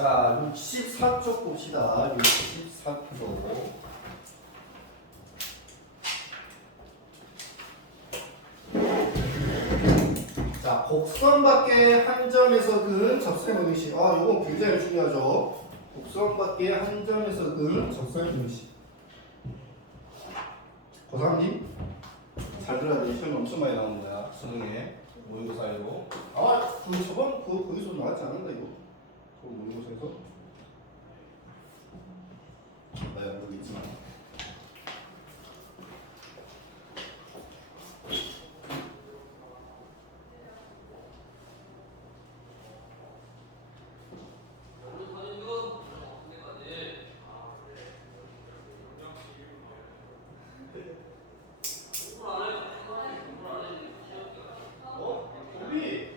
자, 64쪽 봅시다. 64쪽. 자, 곡선 밖에 한 점에서 그은 접선의 방정식. 아, 이건 굉장히 중요하죠. 곡선 밖에 한 점에서 그은 접선의 방정식. 고3님 잘 들어야 돼. 시험이 엄청 많이 나오는 거야. 수능에 모의고사에도. 아, 저번 거기서 나왔지 않았나 이거? 그 모의고사에서? 나 모르겠지만. 우리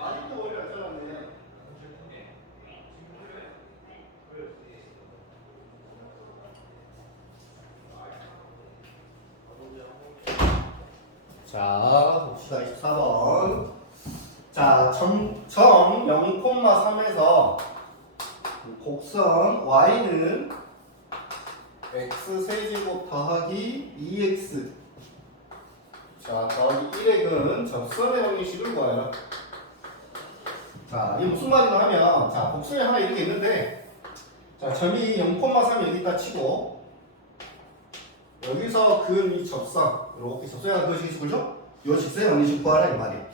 아직도 머리 안 잘랐네. 자, 봅시다. 24번. 자, 점 0,3에서 곡선 y는 x세제곱 더하기 2x 자, 더하기 1의 접선의 방정식을 구하여라. 자, 이게 무슨 말이냐 하면, 자, 곡선이 하나 이렇게 있는데, 자, 점이 0,3 여기다 치고, 여기서 그은 이 접선, 이렇게 접선의 방정식이 그죠? 요 직선의 방정식을 구하라 이 말이에요.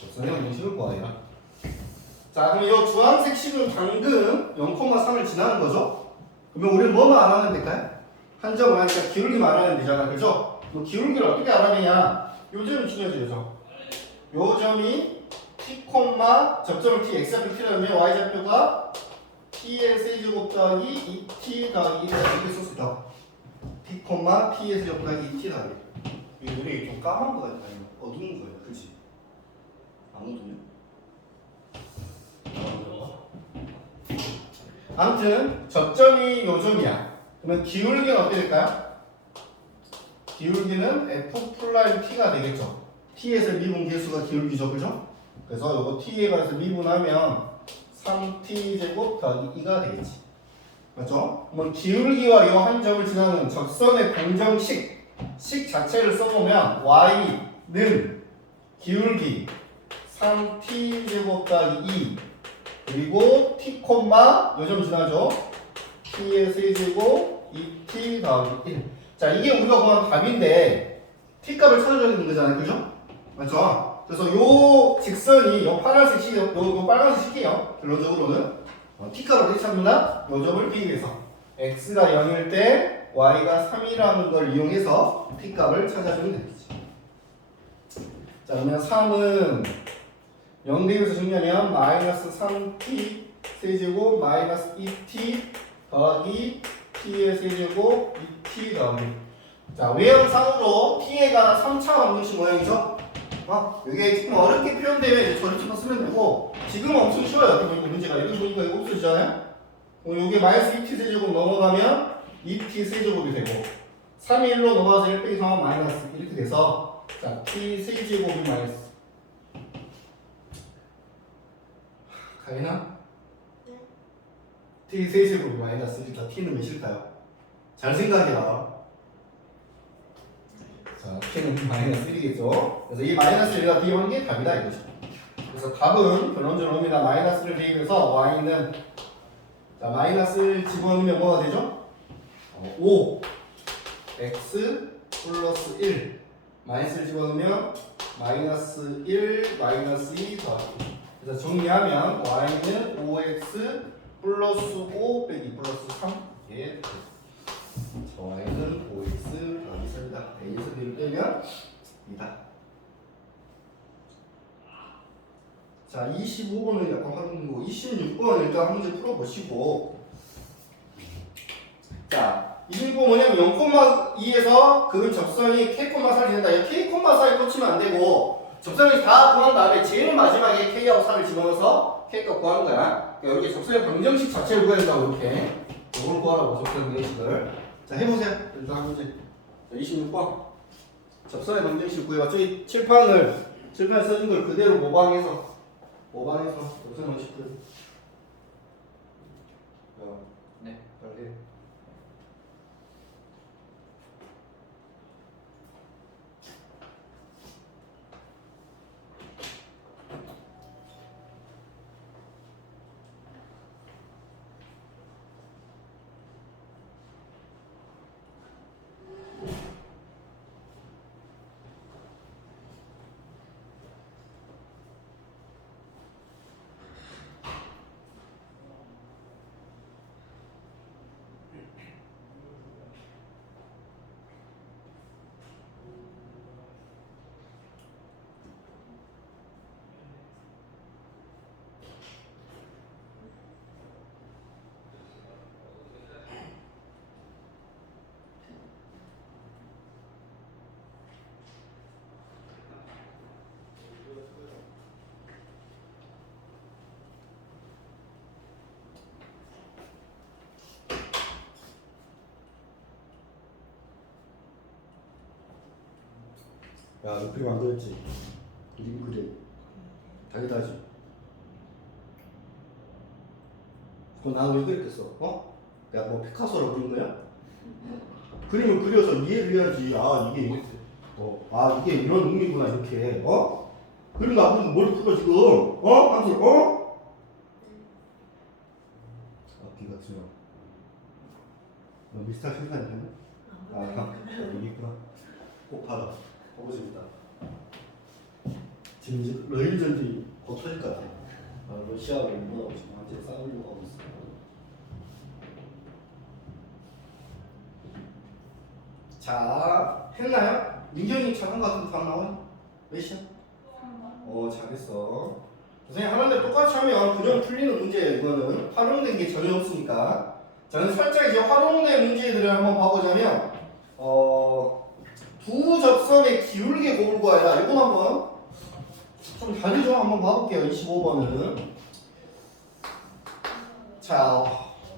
접선의 방정식을 구하여라. 자, 그럼 이 주황색 식은 방금 0,3을 지나는 거죠? 그러면 우리는 뭐만 알아내면 될까요? 한 점을 하니까 기울기만 알아내면 되잖아, 그죠? 그 기울기를 어떻게 알아내냐? 요 점이 중요하죠. 요 점이 t, 접점을 t, x좌표 t라면 y좌표가 t의 세제곱 더하기 2t 더하기 1 이렇게 쓸 수 있다. t, t의 세제곱 더하기 2t 더하기 1. 이거 우리 좀 까만 거 같아요. 어두운 거예요, 그치? 안 어두냐? 아무튼 접점이 요 점이야. 그러면 기울기는 어떻게 될까요? 기울기는 F'T가 되겠죠. T에서 미분 계수가 기울기죠, 그죠? 그래서 요거 T에 관해서 미분하면 3T제곱 더하기 2가 되겠지. 맞죠? 그럼 기울기와 요 한 점을 지나는 접선의 방정식 식 자체를 써보면 Y는 기울기 3T제곱 더하기 2 그리고 T, 요점 지나죠? T의 세제곱 2T 더하기 1 자, 이게 우리가 구한 답인데 t 값을 찾아줘야 되는 거잖아요, 그죠? 맞죠? 그래서 요 직선이 요 파란색 식, 요 빨간색 식이에요. 결론적으로는 t 값을 어떻게 찾는다? 요 점을 비교해서 x가 0일 때 y가 3이라는 걸 이용해서 t 값을 찾아주면 되겠지. 자, 그러면 3은 0 대비해서 정리하면 마이너스 3t 세제곱 마이너스 2t 더하기 t의 세제곱 2t 더하기 자, 외형상으로 t에 관한 3차 방정식 모양이죠? 이게 지금 어렵게 표현되면 이제 저렇게 쓰면 되고 지금은 엄청 쉬워요. 이거 문제가 여기 보니까 이거 없어지잖아요? 이게 마이너스 2t 세제곱 넘어가면 2t 세제곱이 되고 3이 1로 넘어가서 1 빼기 3하면 마이너스 이렇게 돼서 자, t 세제곱이 마이너스 가이나? t 세제곱이 마이너스 일단 t는 몇일까요? 잘 생각해라. 자, t는 마이너스 1이겠죠. 그래서 이 마이너스 1과 대입한 게 답이다 이거죠. 그래서 답은 결론적으로 옵니다. 마이너스를 대입해서 y는 자, 마이너스를 집어넣으면 뭐가 되죠? 5 x 플러스 1 마이너스를 집어넣으면 마이너스 1 마이너스 2 더하기 그래서 정리하면 y는 5x 플러스 5 빼기 플러스 3 이게 자, y는 5x 더하기 3이다. a에서 b를 빼면 2다. 자, 25번은 약간 하는 거 26번 일단 한 문제 풀어보시고 자, 26번 뭐냐면 0,2에서 그 접선이 k,4를 지낸다. 이 k,4에 꽂히면 안 되고 접선을 다 구한 다음에 제일 마지막에 k하고 4를 집어넣어서 k값 구하는 거야. 그러니까 여기 접선의 방정식 자체를 구해야 된다고 이렇게 이걸 구하라고 접선의 방정식을 자, 해보세요. 일단 한 문제 자, 26번 접선의 방정식 구해봐. 저기 칠판에 써진 걸 그대로 모방해서 접선의 방정식 구해 빨리. 야, 너 그림 안 그렸지? 그림 그래. 당연하지. 그럼 나는 왜 그랬겠어? 어? 내가 뭐 피카소로 그린 거야? 그림을 그려서 이해를 해야지. 아, 이게 이게 이런 의미구나 이렇게. 어? 그림 안 그리고 뭘 풀어 지금? 어? 함수 악기 같은 거. 너 미스터 실탄 있냐? 여기 있구나. 꼭 받아. 보고 싶다. 지금 이제 러일 전쟁이 곧 터질 것 같아. 러시아가 일본하고 지금 완전히 싸우려고 하고 있어. 자, 했나요? 민경이 작은 것 같은데 답 나오니? 몇이야? 잘했어. 선생님 하는 대로 똑같이 하면 그냥 풀리는 문제예요. 이거는 활용된 게 전혀 없으니까. 저는 살짝 이제 활용된 문제들을 한번 봐보자면 두 접선의 기울기 곱을 구하라. 이건 한번 좀 다르죠? 한번 봐볼게요. 25번은. 자,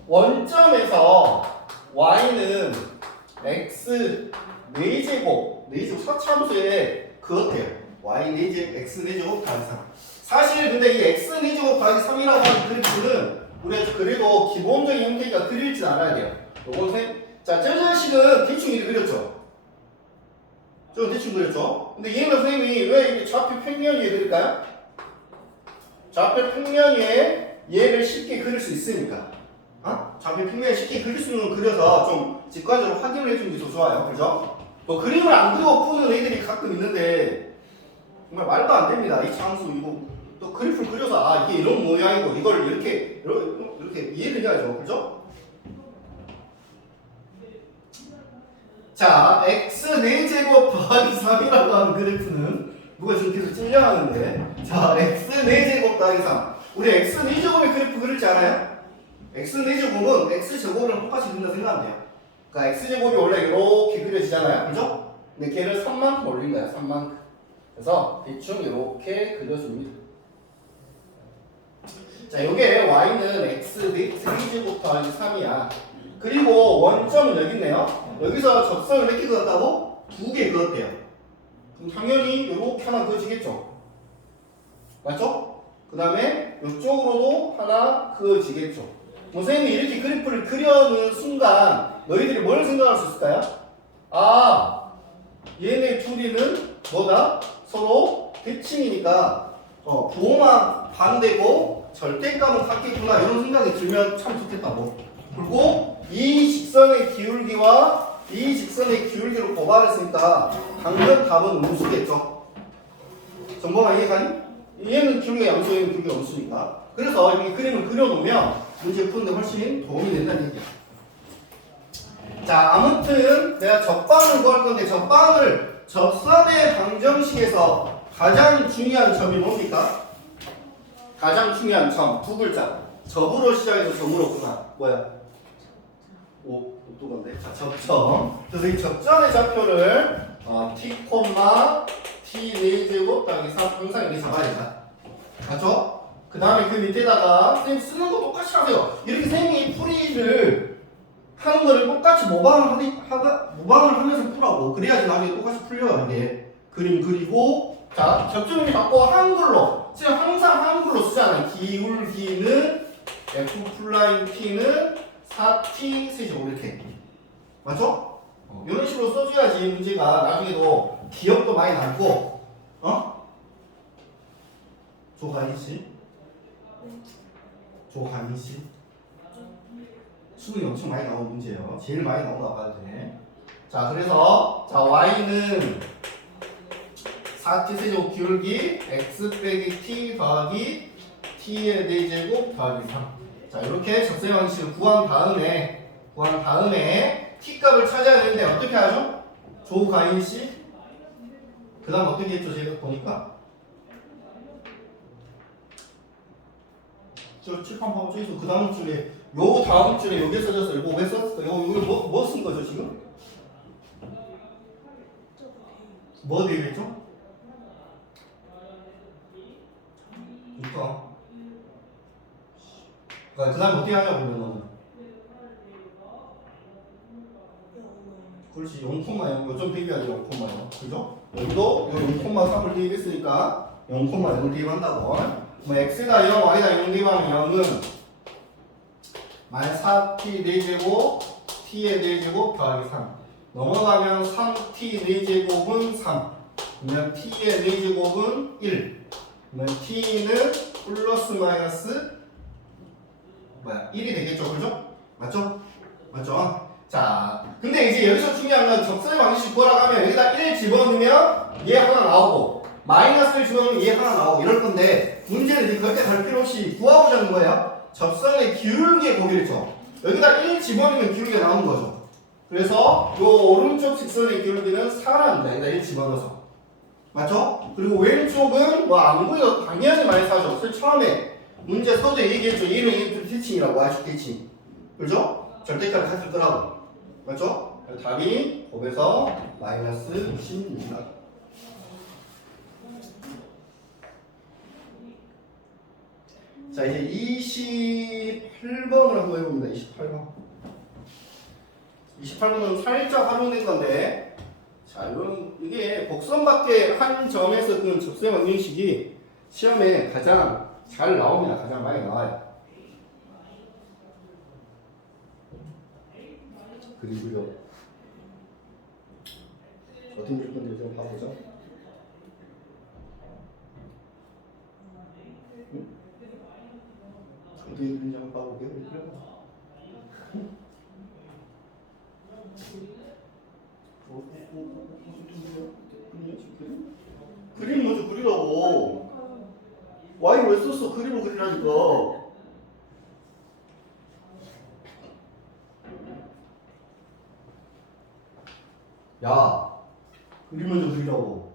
원점에서 y는 x 4제곱, 4제곱 사차함수에 그렇대요. y 4제곱, x 4제곱 더하기 3. 사실 근데 이 x 4제곱 더하기 3이라고 하는 그래프는 우리가 그래도 기본적인 형태가 그릴진 않아야 돼요. 요건 자, 저 자식은 대충 이렇게 그렸죠? 저 대충 그렸죠? 근데 얘는 선생님이 왜 이렇게 좌표 평면 위에 그릴까요? 좌표 평면 위에 얘를 쉽게 그릴 수 있으니까. 좌표 평면에 쉽게 그릴 수 있는 걸 그려서 좀 직관적으로 확인을 해주는 게 더 좋아요. 그죠? 또 그림을 안 그리고 푸는 애들이 가끔 있는데 정말 말도 안 됩니다. 이 장수 이거 또 그래프를 그려서 이게 이런 모양이고 이걸 이렇게 이해를 해야죠. 그죠? 자, x 4제곱 더하기 3이라고 하는 그래프는 누가 지금 계속 찔려하는데, 자, x 4제곱 더하기 3. 우리 x 4제곱의 그래프 그릴지 알아요? x 4제곱은 x 제곱이랑 똑같이 그린다 생각하면 돼요. 그러니까 x 제곱이 원래 이렇게 그려지잖아요. 그죠? 근데 걔를 3만큼 올린 거야. 3만큼. 그래서 대충 이렇게 그려줍니다. 자, 요게 y는 x 4제곱 더하기 3이야. 그리고 원점은 여기 있네요. 여기서 접선을 몇 개 그었다고? 2개 그었대요. 그럼 당연히 이렇게 하나 그어지겠죠. 맞죠? 그 다음에 이쪽으로도 하나 그어지겠죠. 선생님이 이렇게 그래프를 그려는 순간 너희들이 뭘 생각할 수 있을까요? 얘네 둘이는 뭐다? 서로 대칭이니까 부호만 반대고 절대값은 같겠구나 이런 생각이 들면 참 좋겠다고. 그리고 이 직선의 기울기와 이 직선의 기울기를 고발했으니까 당연 답은 음수겠죠. 정보가 이해가니? 얘는 기울기가 양수, 얘는 기울기가 음수니까. 그래서 이 그림을 그려놓으면 문제 푸는데 훨씬 도움이 된다는 얘기야. 자, 아무튼 내가 적방을 구할 건데 적방을 접선의 방정식에서 가장 중요한 점이 뭡니까? 가장 중요한 점, 두 글자. 접으로 시작해서 점으로 끝나. 뭐야? 또 건데. 자, 접점. 그래서 이 접점의 좌표를 t, t 4제곱 더하기 3 항상 이렇게 잡아야 된다. 맞죠? 그 다음에 그 밑에다가 선생님 쓰는 거 똑같이 하세요. 이렇게 선생님이 풀이를 하는 거를 똑같이 모방을 하면서 풀라고. 그래야지 나중에 똑같이 풀려요. 이게 그림 그리고 자, 접점을 잡고 한글로. 지금 항상 한글로 쓰잖아요. 기울기는 f 플라잉 t는 4t 세제곱 이렇게 맞죠? 이런 식으로 써줘야지 문제가 나중에도 기억도 많이 남고 조가인 씨 조가인 씨 수능이 엄청 많이 나온 문제예요. 제일 많이 나온 거 나와야 돼. 자 그래서 자 y는 4t 세제곱 기울기 x 빼기 t 더하기 t의 4제곱 더하기 3. 자 이렇게 적세 방식을 구한 다음에 t 값을 찾아야 되는데 어떻게 하죠? 조가인 씨 그 다음 어떻게 했죠? 제가 보니까 저 칠판 봐보 저기서 그 다음 줄에 요 다음 줄에 요게 써졌어요. 이거 왜 썼을까? 이거 뭐 쓴 거죠 지금? 뭐 되겠죠? 그러니까 그 다음 어떻게 하냐고 그러면 그렇지 0,0 좀 대입해야지 0,0 그죠? 여기도 0,3을 대입했으니까 0,0을 대입한다고 뭐 x가 0, y가 0 대입하면 0은 마이너스 4t 4제곱 t의 4제곱 더하기 3 넘어가면 3t 4제곱은 3 그러면 t의 4제곱은 1 그러면 t는 플러스 마이너스 1이 되겠죠 그죠? 맞죠? 자 근데 이제 여기서 중요한 건 적선의 방식 구하라고 하면 여기다 1 집어넣으면 얘 하나 나오고 마이너스를 집어넣으면 얘 하나 나오고 이럴 건데 문제는 이제 그렇게 갈 필요 없이 구하고자 하는 거예요. 접선의 기울기의 고기를죠. 여기다 1 집어넣으면 기울기가 나오는 거죠. 그래서 요 오른쪽 직선의 기울기는 4랍니다. 여기다 1 집어넣어서. 맞죠? 그리고 왼쪽은 뭐 안 보여도 당연히 많이 사죠. 그래서 처음에 문제 서두에 얘기했죠. 얘는 인투 티칭이라고 y축 티칭. 그죠? 절대값을 찾을 거라고. 맞죠? 답이 곱에서 마이너스 10입니다. 자 이제 28번을 한번 해봅니다. 28번은 살짝 활용된 건데 자 이게 곡선밖에 한 점에서 그 접세 방정식이 시험에 가장 잘 나옵니다. 가장 많이 나와요. 그리고요 어떻게 그릴 건지 좀 봐보죠. 어떻게 그리는지 한번 봐볼게요. 그림 먼저 그리라고. Y 왜 썼어? 그림을 그리라니까. 야, 그림 먼저 그리라고.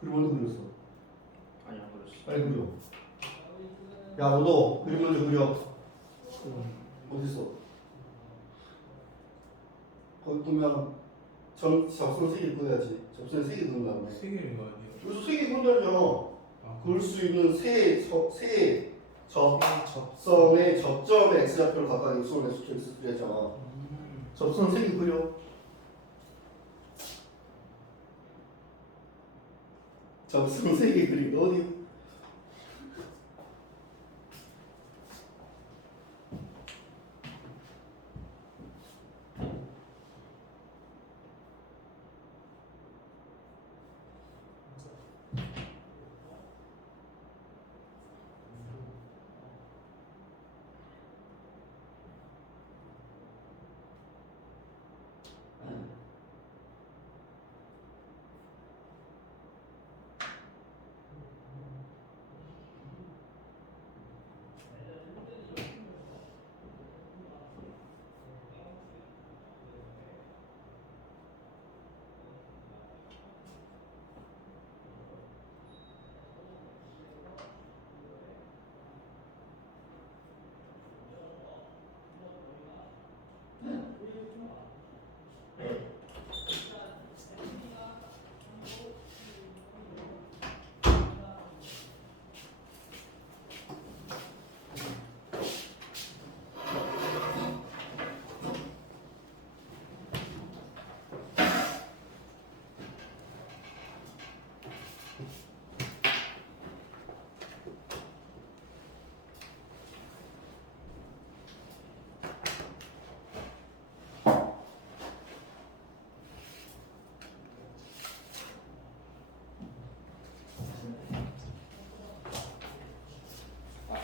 그림 먼저 그렸어. 아니 안 그랬어. 빨리 그려. 야, 너도 그림 먼저 그려. 어딨어? 거기 보면 접선 3개 그려야지. 접선 3개 그린다고. 세 개인 거 아니에요? 여기서 3개 그린다잖아. 그을 수 있는 세 접선의 접점의 x좌표를 각각 x원의 수표 x 그렸잖아. 접선 3개 그려. 접선 3개 그리기 어디?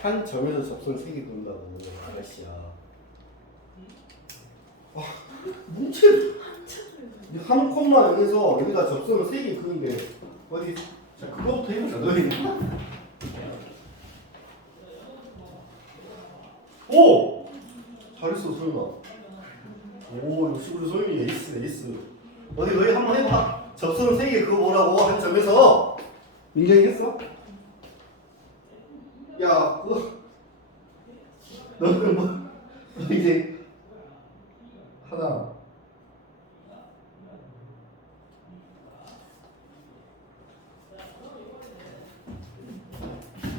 한 점에서 접선을 3개 그린다고 아가씨야. 와, 문제 한 콤마 여기서 여기다 접선을 3개 그린데 어디? 자, 그거부터 해보자. 너희. 오! 잘했어, 소윤아. 오, 역시 우리 소윤이 에이스, 에이스. 어디 너희 한번 해봐. 접선을 3개 그거 뭐라고 한 점에서 민경이겠어? 야, 그거 너는 뭐 너 이제 하나.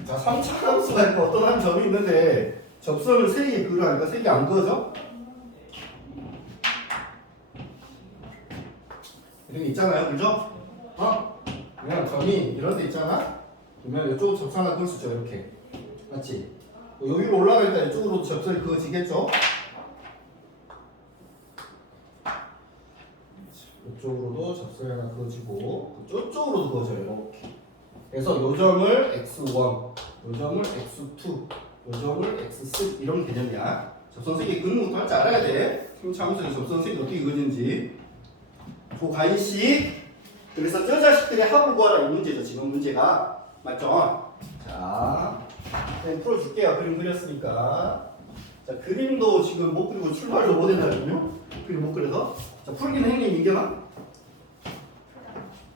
자, 3차 함수가 있고 어떤 한 점이 있는데 접선을 3개 그으라니까 3개 안 그어져? 이런 게 있잖아요, 그죠? 그냥 점이 이런 데 있잖아? 그러면 이쪽으로 접선 하나 그을 수 있죠, 이렇게. 맞지? 여기로 올라가니까 이쪽으로 접선이 그어지겠죠? 이쪽으로도 접선이 하나 그어지고 저쪽으로도 그어져요, 이렇게. 그래서 요 점을 x1, 요 점을 x2, 요 점을 x3 이런 개념이야. 접선 색이 그는 것도 할 줄 알아야 돼. 참수의 접선 색이 어떻게 그어지는지. 조관식. 그래서 저 자식들의 합을 구하라 이 문제죠. 지금 문제가 맞죠? 자, 그냥 풀어줄게요. 그림 그렸으니까. 자, 그림도 지금 못 그리고 출발도 못 했나요? 그림 못 그려서. 자, 풀기는 했니 민경아?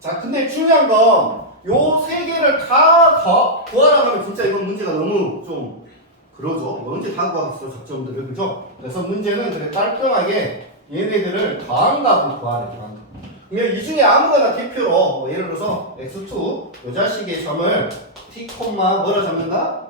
자, 근데 중요한 건 요 세 개를 다 구하라고 하면 진짜 이건 문제가 너무 좀 그러죠. 언제 다 구하겠어 적점들을, 그죠? 그래서 문제는 그래 깔끔하게 얘네들을 더한 값을 구하래. 그러면 이 중에 아무거나 대표로 뭐 예를 들어서 x2 요 자식의 점을 t, 뭐라 잡는다?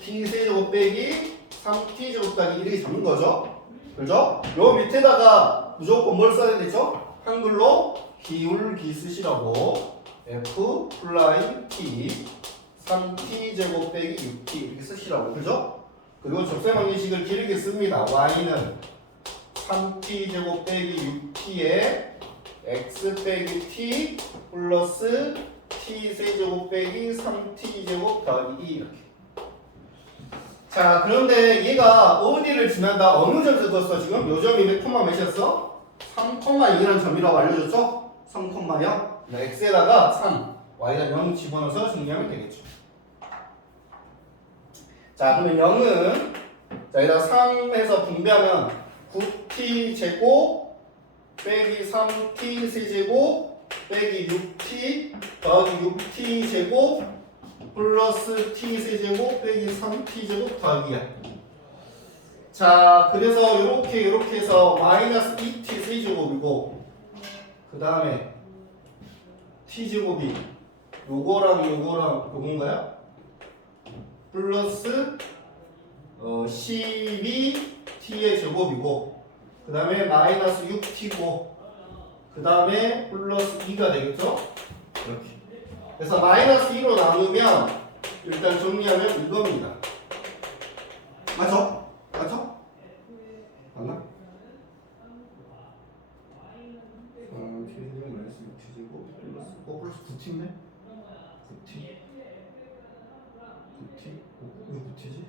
t 세제곱 빼기 3t 제곱 빼기 이렇게 잡는 거죠. 그죠? 요 밑에다가 무조건 뭘 써야 되죠? 한글로 기울기 쓰시라고. f 플라이 t 3t 제곱 빼기 6t 이렇게 쓰시라고. 그죠? 그리고 접선 방정식을 길게 씁니다. y는 3t 제곱 빼기 6t에 x 빼기 t 플러스 t 세제곱 빼기 3t 제곱 더하기 2 이렇게. 자, 그런데 얘가 어디를 지난다? 어느 점에서 그었어 지금? 요 점이 몇 콤마 몇이었어? 3,2라는 점이라고 알려줬죠? 3,0. x에다가 3, y에다 0 집어넣어서 정리하면 되겠죠. 자, 그러면 0은 자, 여기다 3에서 분배하면 9t 제곱 빼기 3t 세제곱 빼기 6t 더하기 6t 제곱 플러스 t 세제곱 빼기 3t 제곱 더하기야. 자, 그래서 이렇게 해서 마이너스 2t 세제곱이고 그 다음에 t제곱이 요거랑 요건가요? 플러스 12t의 제곱이고 그 다음에 마이너스 6t고 그 다음에 플러스 2가 되겠죠? 이렇게. 그래서 마이너스 2로 나누면 일단 정리하면 이겁니다. 맞죠? 맞죠? 맞나? t제곱 마이너스 6t제곱 플러스 9t인데? 9t? 왜 9t지?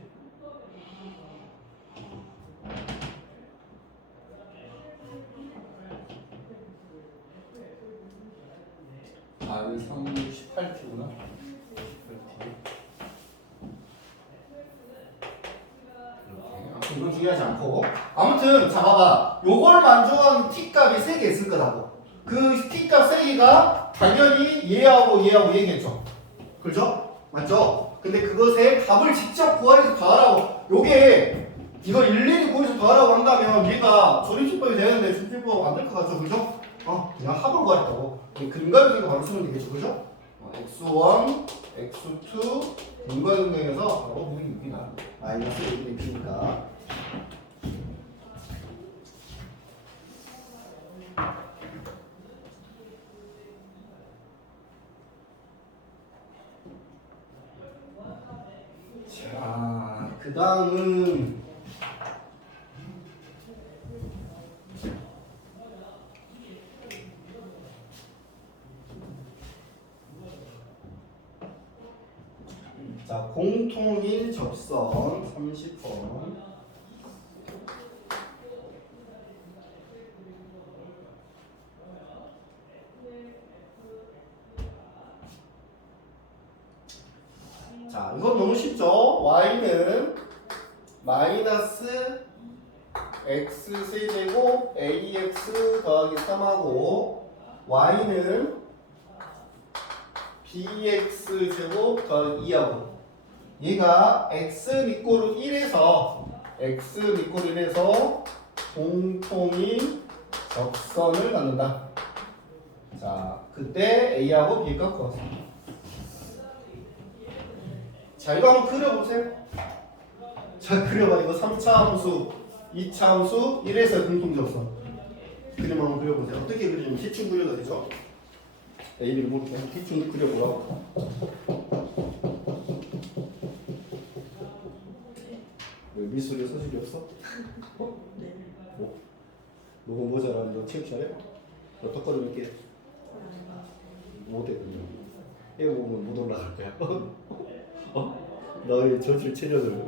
아, 여기 18t구나. 18t. 이렇게. 이건 중요하지 않고. 아무튼, 자, 봐봐. 요걸 만족하는 t값이 3개 있을 거라고. 그 t값 3개가 당연히 얘하고 얘겠죠. 그죠? 맞죠? 근데 그것의 값을 직접 구하해서 더하라고. 요게, 이걸 일일이 구해서 더하라고 한다면 얘가 조립식법이 되는데 조립식법 안 될 것 같죠? 그죠? 그냥 합을 구하랬다고. 근과등식을 바로 쓰면 되겠죠, 그죠? x1, x2, 근과등식에서 바로 무기 6이 나. 마이너스 1이 b니까. 자, 그 다음은 자, 공통인 접선 30번. 자, 이건 너무 쉽죠? y는 마이너스 x 세제곱 ax 더하기 3하고 y는 bx 제곱 더하기 2하고 얘가 x 밑고루 1에서 공통인 접선을 갖는다. 자, 그때 a하고 b가 구하세요. 자, 이거 한번 그려보세요. 자, 그려봐. 이거 3차 함수, 2차 함수, 1에서 공통접선. 그림 한번 그려보세요. 어떻게 그리냐면 대충 그려도 되죠? A를 모르게 대충 그려보라고. 왜 미술에 소질이 없어? 네. 너가 뭐 잘하는 너 체육 잘해? 너 똑바로 이렇게 못해 그냥. 이거 보면 못 올라갈 거야. 너의 저질 체력을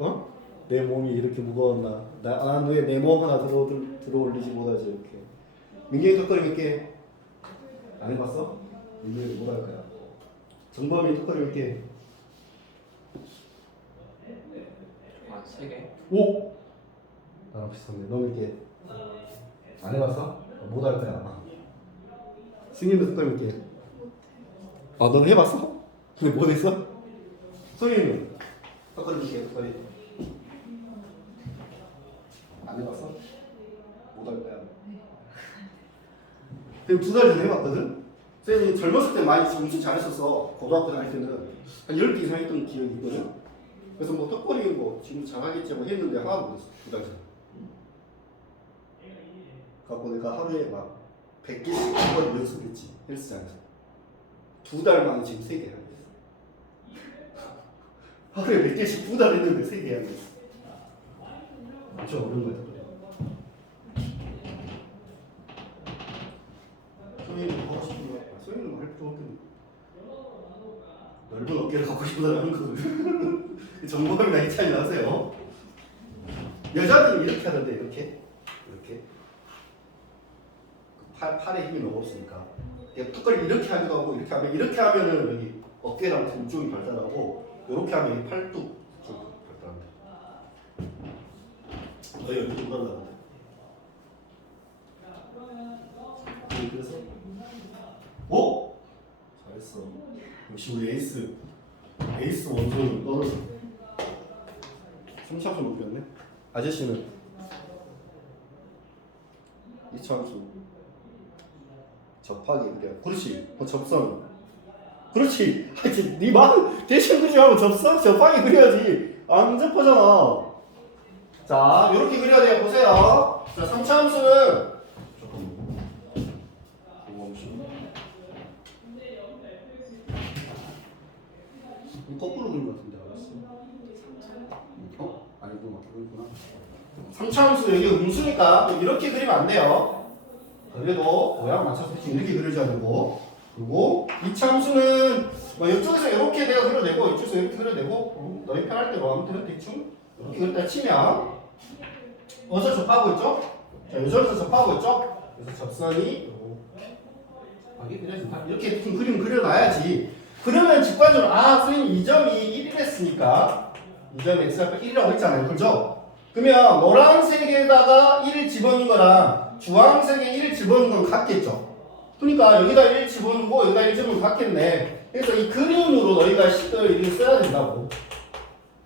내 몸이 이렇게 무거웠나? 난 왜 내 몸 하나 들어올리지 못하지 이렇게. 민경이 똑바로 이렇게 안 해봤어? 민경이 못할 거야. 정범이 똑바로 이렇게. 아, 3개? 오! 나랑 비슷한데 너 이렇게 안 해봤어? 못할 거야 아마. 승희도 똑바로 이렇게. 아, 넌 해봤어? 근데 못했어? 승희는 똑바로 이렇게 똑바로. 안 해봤어? 못할 거야. 그리고 2달 전에 해봤거든? 쌤이 젊었을 때 많이 엄청 잘했었어. 고등학교 다닐 때는 한 10개 이상 했던 기억이 있거든? 그래서 뭐 턱걸이 뭐 지금 잘하겠지 뭐 했는데 하나도 못했어. 2달 전에. 갖고 내가 하루에 막 100개씩 턱걸이 연습했지. 헬스장에서. 2달 만에 지금 3개 하고 있어. 하루에 100개씩 2달 했는데 3개 하고 있어. 엄청 어려운 거야. 소희는 뭐 하고 싶은 거야? 소희는 뭐 할 필요 없겠네. 넓은 어깨를 갖고 싶다는 거거든. 정보감이나 이 차이 나세요. 여자들은 이렇게 하는데 이렇게 팔에 힘이 너무 없으니까 턱걸이 이렇게 하기도 하고 이렇게 하면은 여기 어깨랑 등 쪽이 발달하고 이렇게 하면 이 팔뚝 쪽 발달한다. 너희 여기 좀 발달한다. 그래서 오! 잘했어. 역시 우리 에이스 원소는 너는 3차함수 못 그렸네? 아저씨는 2차함수 접하기 그래. 그렇지. 접선. 그렇지. 하여튼 네 말 대신 그리지 말고 접하기 그려야지. 안 접하잖아. 자, 이렇게 그려야 돼요. 보세요. 자, 3차함수는 거꾸로 그린 것 같은데 알았어. 아니구나. 그러구나. 3차함수 여기 음수니까 이렇게 그리면 안 돼요. 그래도 모양 맞춰서 이렇게 그리지 않고. 그리고 2차함수는 뭐 이쪽에서 이렇게 내가 그려내고 이쪽에서 이렇게 그려내고 너희 편할 대로 아무튼 대충 이렇게 그렸다 치면 어디서 접하고 있죠? 자, 요점에서 접하고 있죠? 그래서 접선이 여기 그려진다. 이렇게 좀 그림 그려놔야지. 그러면 직관적으로 선생님 이 점이 1이랬으니까 이 점 x가 1이라고 했잖아요. 그죠? 그러면 노란색에다가 1을 집어넣은 거랑 주황색에 1을 집어넣은 건 같겠죠? 그러니까 여기다 1 집어넣고 여기다 1 집어넣으면 같겠네. 그래서 이 그림으로 너희가 식을 이렇게 써야 된다고.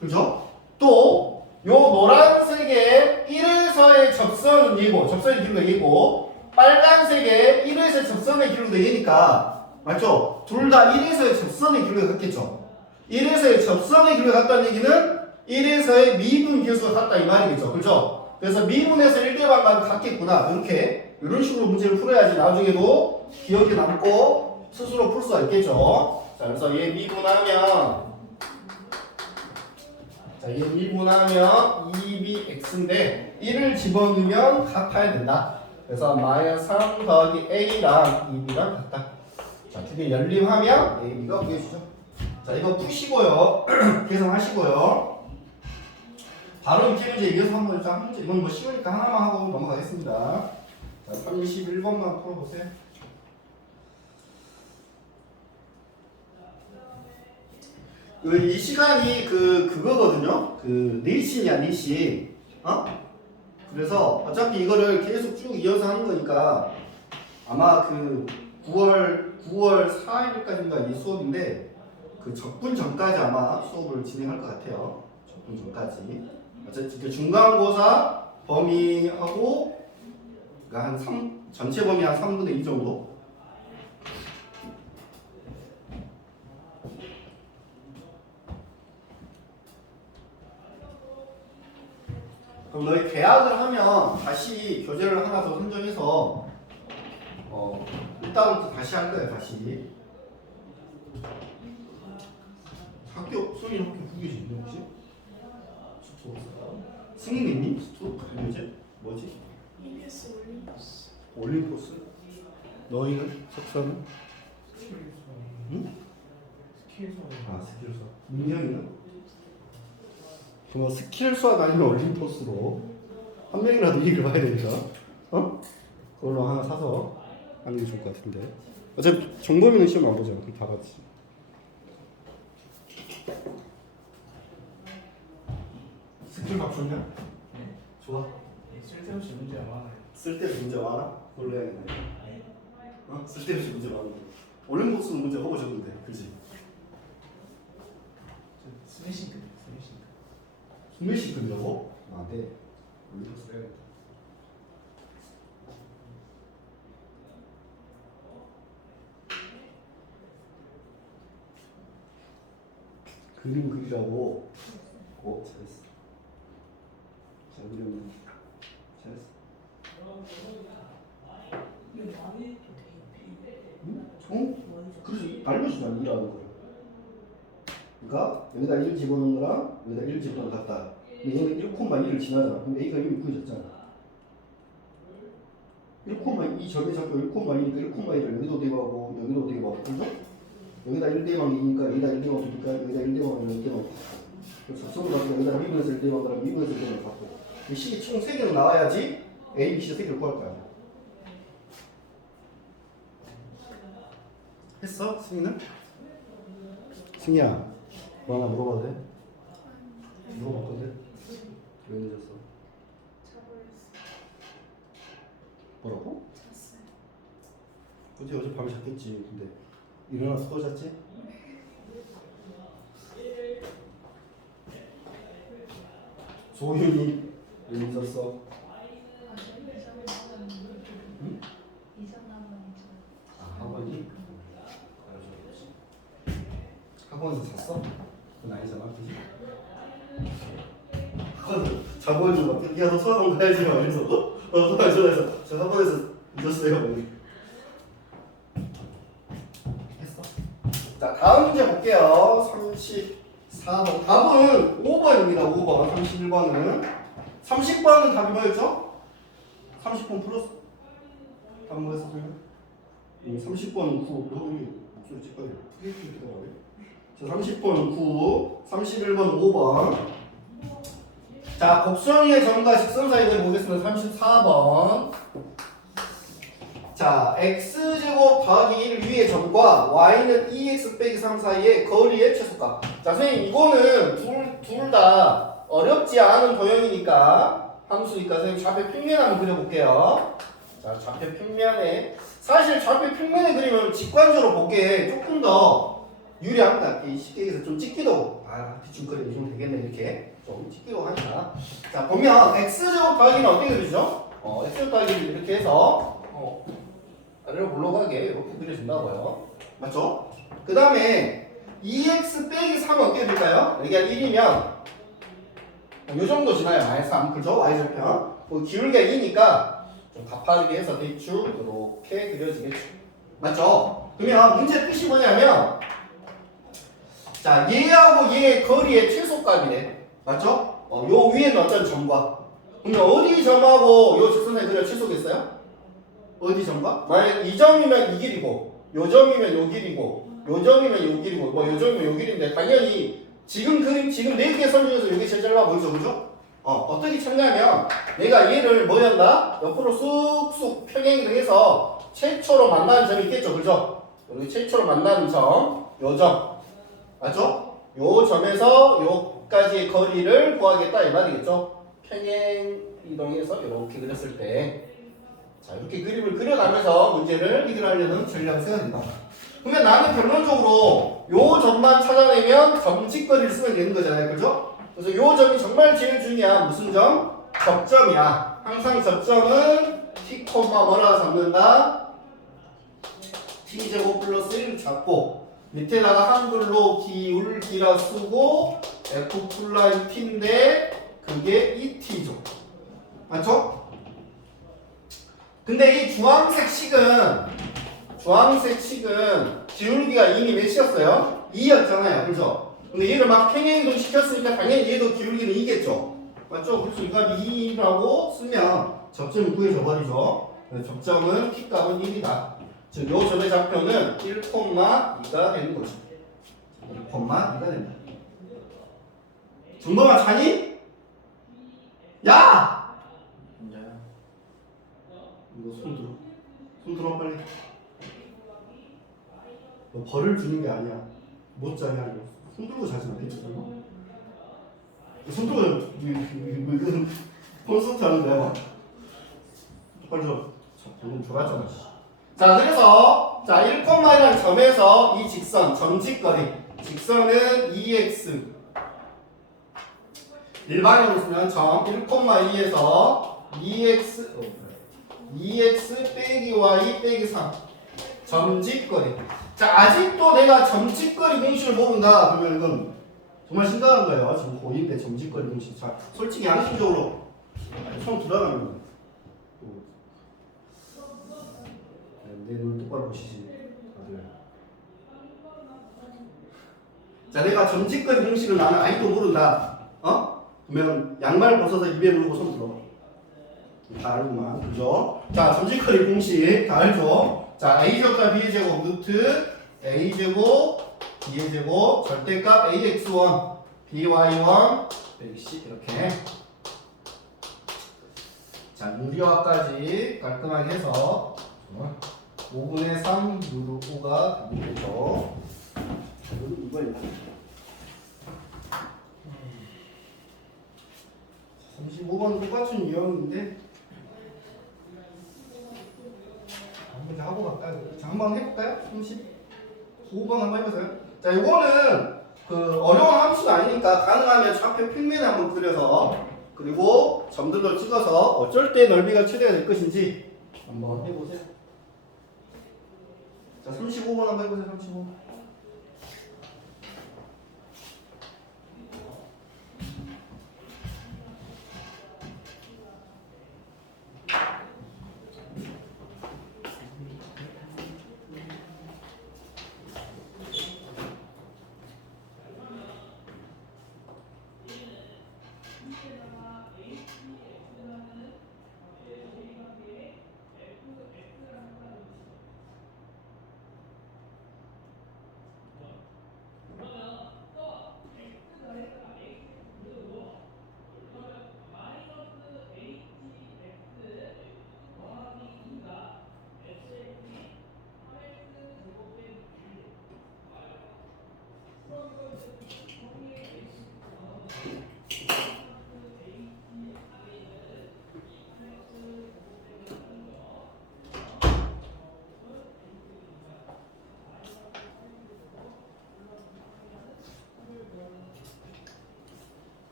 그죠? 또 요 노란색에 1에서의 접선은 얘고 접선의 길이가 얘고 빨간색에 1에서 접선의 길이가 얘니까 맞죠? 둘 다 1에서의 접선의 길이가 같겠죠? 1에서의 접선의 길이가 같다는 얘기는 1에서의 미분 계수가 같다 이 말이겠죠? 그죠? 그래서 미분에서 1대방과 같겠구나. 이렇게 이런 식으로 문제를 풀어야지 나중에도 기억에 남고 스스로 풀 수가 있겠죠? 자, 그래서 얘 미분하면 2bx인데 1을 집어넣으면 같아야 된다. 그래서 마이너스 3 더하기 a랑 2b랑 같다. 자, 두 개 연립하면 ab가 구해주죠. 자, 이거 푸시고요. 계산하시고요. 바로 이렇게 문제 이어서 한번 일단 한 문제. 이건 뭐 쉬우니까 하나만 하고 넘어가겠습니다. 자, 31번만 풀어보세요. 이 시간이 그거거든요. 내신이야, 내신. 어? 그래서 어차피 이거를 계속 쭉 이어서 하는 거니까 아마 9월 4일까지인가 이 수업인데 적분 전까지 아마 수업을 진행할 것 같아요. 적분 전까지. 어쨌든 중간고사 범위하고 그러니까 전체 범위 한 3분의 2 정도. 그럼 너희 계약을 하면 다시 교재를 하나 더 선정해서 이따부터 다시 할 거예요. 다시 학교 수민 학교 후기지 있는 혹시? 스토어 승인 있니? 스토어 뭐지? 뭐지? EBS 올림포스. 올림포스? 너희는 석사는? 응? 스킬 수업. 아 스킬 수업. 민경이는? 그럼 스킬 수업 아니면 올림포스로 한 명이라도 이익을 봐야 되니까 그걸로 하나 사서 하는 게 좋을 것 같은데 어차피 정보면은 시험 안 보잖아. 그럼 다 같이 스킬 밥 좋냐? 네. 좋아. 쓸데없이 문제가 많아요. 쓸데없이 문제 많아? 그걸로 해야겠네. 쓸데없이 문제 많은데 올림포스는 문제 허버졌는데 그치? 스매싱 끝. 몇시 끝이라고? 아, 네. 올림포스 해야겠다. 그림 그리라고. 잘했어. 잘 그렸네. 잘했어. 응? 그렇지. 알려주잖아, 일하는 걸. 그러니까 여기다 1 집어넣는 거랑 여기다 1 집어넣는 거 같다. 근데 얘는 1,1을 지나잖아. 그럼 A가 이미 구해졌잖아. 1,2 점에 잡고 1,2니까 1,2를 여기도 대입하고 여기도 대입하고 그죠? 여기다 1 대입하기니까 여기다 1 대입하기니까 여기다 1 대입하면 1 대입하고 그래서 접속을 하고 여기다 미분에서 1 대입하고 미분에서 1 대입하고 이 식이 총 3개로 나와야지 A, B, C 3개를 구할 거야. 했어? 승희는? 승희야 뭐 하나 물어봐도 돼? 물어볼 건데? 왜 늦었어? 뭐라고? 어제 어젯밤에 잤겠지. 근데 일어나서 또 잤지? 소윤이 왜 늦었어? 응? 아 학원이? 학원에서 잤어? 그건 아니잖아, 그지? 학원 자고 있는 거 야너 수학원 가야지 막 이래서 수학원 전화해서 저 학원에서 늦었어요 했어. 자 다음 문제 볼게요. 34번 답은 5번입니다. 5번 31번은 30번은 답이 뭐였죠? 30번 플러스 답은 뭐였어? 30번은 9 목소리 찌꺼기 자 30번은 9 31번은 5번 자 곡선의 점과 직선 사이 그림 보겠습니다. 34번 자 x제곱 더하기 1 위의 점과 y는 2x 빼기 3 사이의 거리의 최소값. 자 선생님 이거는 둘 다 어렵지 않은 도형이니까 함수니까 선생님 좌표 평면 한번 그려볼게요. 자 좌표 평면에 사실 좌표 평면에 그리면 직관적으로 보기에 조금 더 유리합니다. 쉽게 얘기해서 좀 찍기도 대충 그려주시면 되겠네. 이렇게 좀 찍기도 하니까 자 보면 x제곱 더하기는 어떻게 그리죠? x제곱 더하기를 이렇게 해서 아래로 물러가게 이렇게 그려준다고요. 맞죠? 그 다음에 2x 빼기 3은 어떻게 될까요? 여기가 1이면 요 정도 지나요. 마이너스 3 그죠? y절편 기울기가 2니까 좀 가파르게 해서 대충 이렇게 그려지겠죠. 맞죠? 그러면 문제 뜻이 뭐냐면 자 얘하고 얘의 거리의 최소값이네. 맞죠? 요 위에는 어떤 점과 그러면 어디 점하고 요 직선에 그려 최소겠어요? 어디 점과? 만약 이 점이면 이 길이고 요 점이면 요 길이고 요 점이면 요 길이고 뭐 요 점이면 요 길인데 당연히 지금 그림 지금 4개 선 중에서 이게 제일 짧아 보이죠, 그죠? 어떻게 찾냐면 내가 얘를 뭐 한다? 옆으로 쑥쑥 평행이동 해서 최초로 만나는 점이 있겠죠, 그죠? 여기 최초로 만나는 점, 요 점, 맞죠? 요 점에서 요까지의 거리를 구하겠다 이 말이겠죠? 평행 이동해서 이렇게 그렸을 때, 자 이렇게 그림을 그려가면서 문제를 해결하려는 전략을 써야 된다. 그러면 나는 결론적으로 요 점만 찾아내면 점직거리를 쓰면 되는 거잖아요, 그죠? 그래서 요 점이 정말 제일 중요한 무슨 점? 접점이야. 항상 접점은 t, 뭐라 잡는다? t제곱 플러스 1 잡고 밑에다가 한글로 기울기라 쓰고 f 플라이 t인데 그게 2t죠. 맞죠? 근데 이 주황색 식은 기울기가 이미 몇이었어요? 2였잖아요. 그죠? 근데 얘를 막 평행이동 시켰으니까 당연히 얘도 기울기는 2겠죠. 맞죠? 그래서 이 값이 2라고 쓰면 접점이 구해져 버리죠. 접점은 t값은 1이다. 즉, 요 점의 좌표는 1,2가 되는 거죠. 1,2가 된다. 정범아 자니? 야! 혼자야. 이거 손 들어. 손 들어 빨리. 너 벌을 주는 게 아니야. 못 자냐 이거. 손 들고 자지 마. 손 들고 이거 콘서트 하는 거야. 빨리 줘. 방금 졸았잖아. 자 그래서 자 1,1이라는 점에서 이 직선 점직거리 직선은 2x 일반으로 쓰면 점 1,2에서 2x 빼기 y 빼기 3 점직거리. 자 아직도 내가 점직거리 공식을 모른다 그러면 이건 정말 심각한 거예요. 지금 고2 때 점직거리 공식. 자 솔직히 양심적으로 처음 들어가면 내 눈 똑바로 보시지 다들. 자 내가 점직거리 공식을 나는 아직도 모른다. 그러면 양말 벗어서 입에 물고 손 들어. 다 알고만, 그죠? 자, 점직거리 공식 다 알죠? 자, a제곱과 b제곱 루트 a제곱 b제곱 절대값 ax1 by1 110 이렇게. 자, 유리화까지 깔끔하게 해서 5분의 3 루트 5가 되죠. 이거예요. 35번 똑같은 유형인데 한번 하고 갈까요? 자, 한번 해볼까요? 35번 한번 해보세요. 자, 이거는 그 어려운 함수가 아니니까 가능하면 좌표 평면에 한번 그려서 그리고 점들로 찍어서 어쩔 때 넓이가 최대가 될 것인지 한번 해보세요. 자, 35번 한번 해보세요. 35.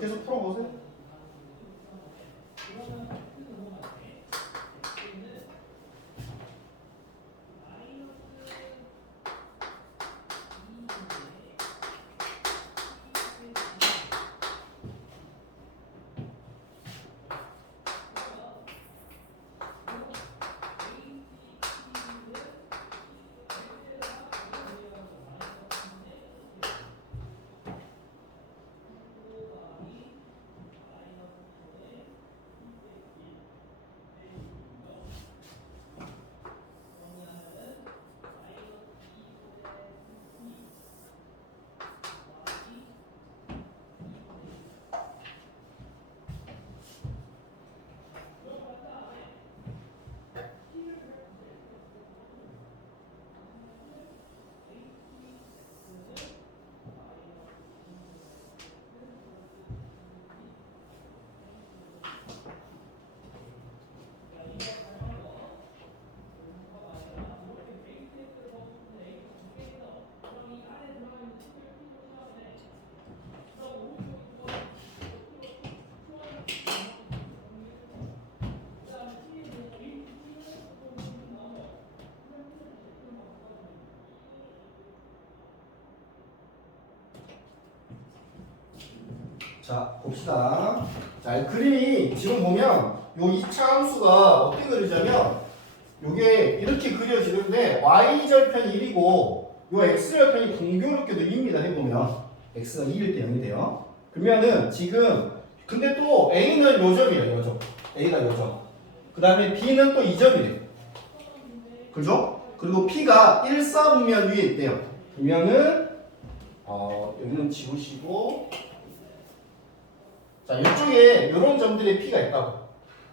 계속 풀어보세요. 자, 봅시다. 자, 이 그림이 지금 보면 요 2차 함수가 어떻게 그리자면 요게 이렇게 그려지는데 y절편이 1이고 요 x절편이 공교롭게도 2입니다. 해보면 x가 2일 때 0이 돼요. 그러면은 지금 근데 또 a는 요점이에요. 요점. a가 요점. 그 다음에 b는 또 2점이래요. 그죠? 그리고 p가 1, 4분면 위에 있대요. 그러면은 여기는 지우시고 자, 이쪽에 이런 점들의 P가 있다고.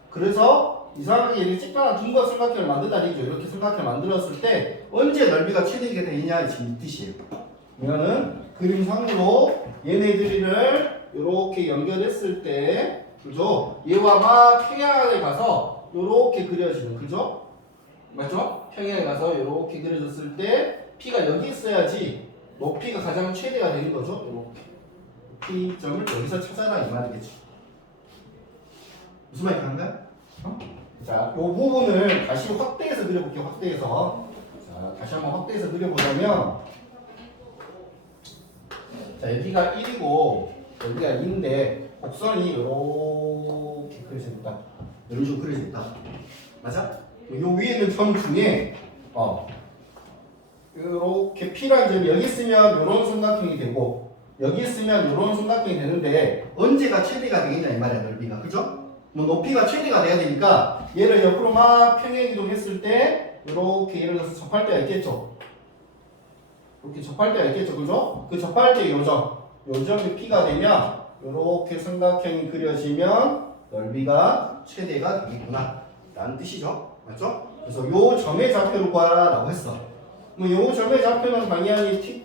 그래서 이상하게 이렇게 직방한 둥과 삼각형을 만든다는 얘기죠. 이렇게 삼각형을 만들었을 때 언제 넓이가 최대가 되느냐 지금 이 뜻이에요. 그러면은 그림상으로 얘네들을 이렇게 연결했을 때, 그죠? 얘와 막 평행하게 가서 이렇게 그려지는, 그죠? 맞죠? 평행에 가서 이렇게 그려졌을 때 P가 여기 있어야지 높이가 가장 최대가 되는 거죠. 이렇게. P점을 여기서 찾아라 이 말이겠죠. 무슨 말인지 알까요? 자, 이 부분을 다시 확대해서 그려볼게요. 확대해서. 자, 다시 한번 확대해서 그려보자면 자, 여기가 1이고 여기가 2인데 곡선이 이렇게 그려져 있다. 이런 식으로 그려져 있다. 맞아? 요 위에 있는 점 중에 이렇게 P라는 점이 여기 있으면 이런 삼각형이 되고 여기 있으면 이런 삼각형이 되는데 언제가 최대가 되겠냐 이 말이야. 넓이가. 그죠? 뭐 높이가 최대가 돼야 되니까 얘를 옆으로 막 평행 이동했을 때 이렇게 예를 들어서 접할 때가 있겠죠. 이렇게 접할 때가 있겠죠. 그죠? 그 접할 때 요점이 P가 되면 이렇게 삼각형이 그려지면 넓이가 최대가 되겠구나 라는 뜻이죠. 맞죠? 그래서 요 점의 좌표를 구하라 라고 했어. 요 점의 좌표는 당연히 t,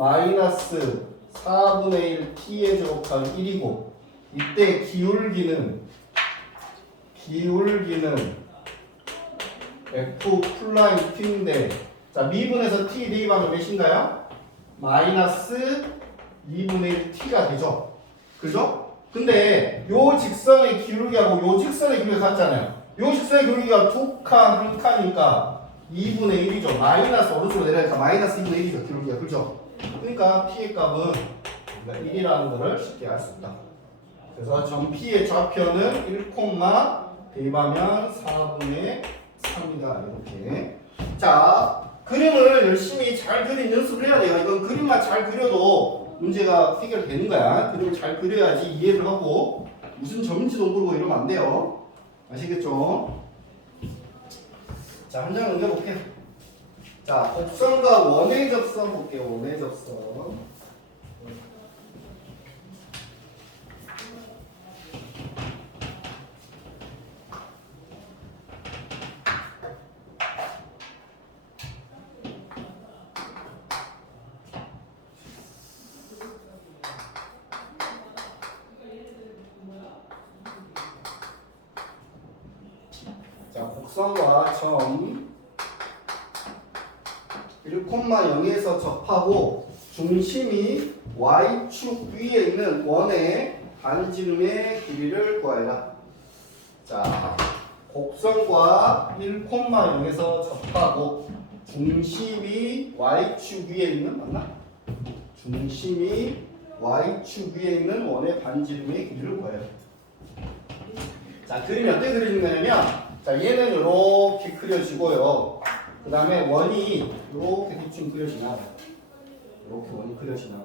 마이너스 4분의 1 t의 제곱하기 1이고 이때 기울기는 f 플라이 t인데 자 미분에서 t 대입하면 몇인가요? 마이너스 2분의 1 t가 되죠. 그죠? 근데 요 직선의 기울기하고 요 직선의 기울기가 같잖아요. 요 직선의 기울기가 두 칸, 한 칸이니까 2분의 1이죠. 마이너스 오른쪽으로 내려가니까 마이너스 2분의 1이죠. 기울기가. 그죠? 그러니까 P의 값은 1이라는 것을 쉽게 알 수 있다. 그래서 점 P의 좌표는 1, 대입하면 4분의 3이다. 이렇게. 자, 그림을 열심히 잘 그린 연습을 해야 돼요. 이건 그림만 잘 그려도 문제가 해결되는 거야. 그림을 잘 그려야지 이해를 하고 무슨 점인지도 모르고 이러면 안 돼요. 아시겠죠? 자, 한 장 넘겨볼게요. 자, 곡선과 원의 접선 볼게요. 원의 접선. 자, 곡선과 점 1,0에서 접하고 중심이 Y축 위에 있는 원의 반지름의 길이를 구하라. 자, 곡선과 1,0에서 접하고 중심이 y축 위에 있는 맞나? 중심이 y축 위에 있는 원의 반지름의 길이를 구해요. 자, 그림이 어떻게 그려지는 거냐면, 자, 얘는 이렇게 그려지고요. 그 다음에 원이 이렇게 대충 그려지나? 이렇게 원이 그려지나?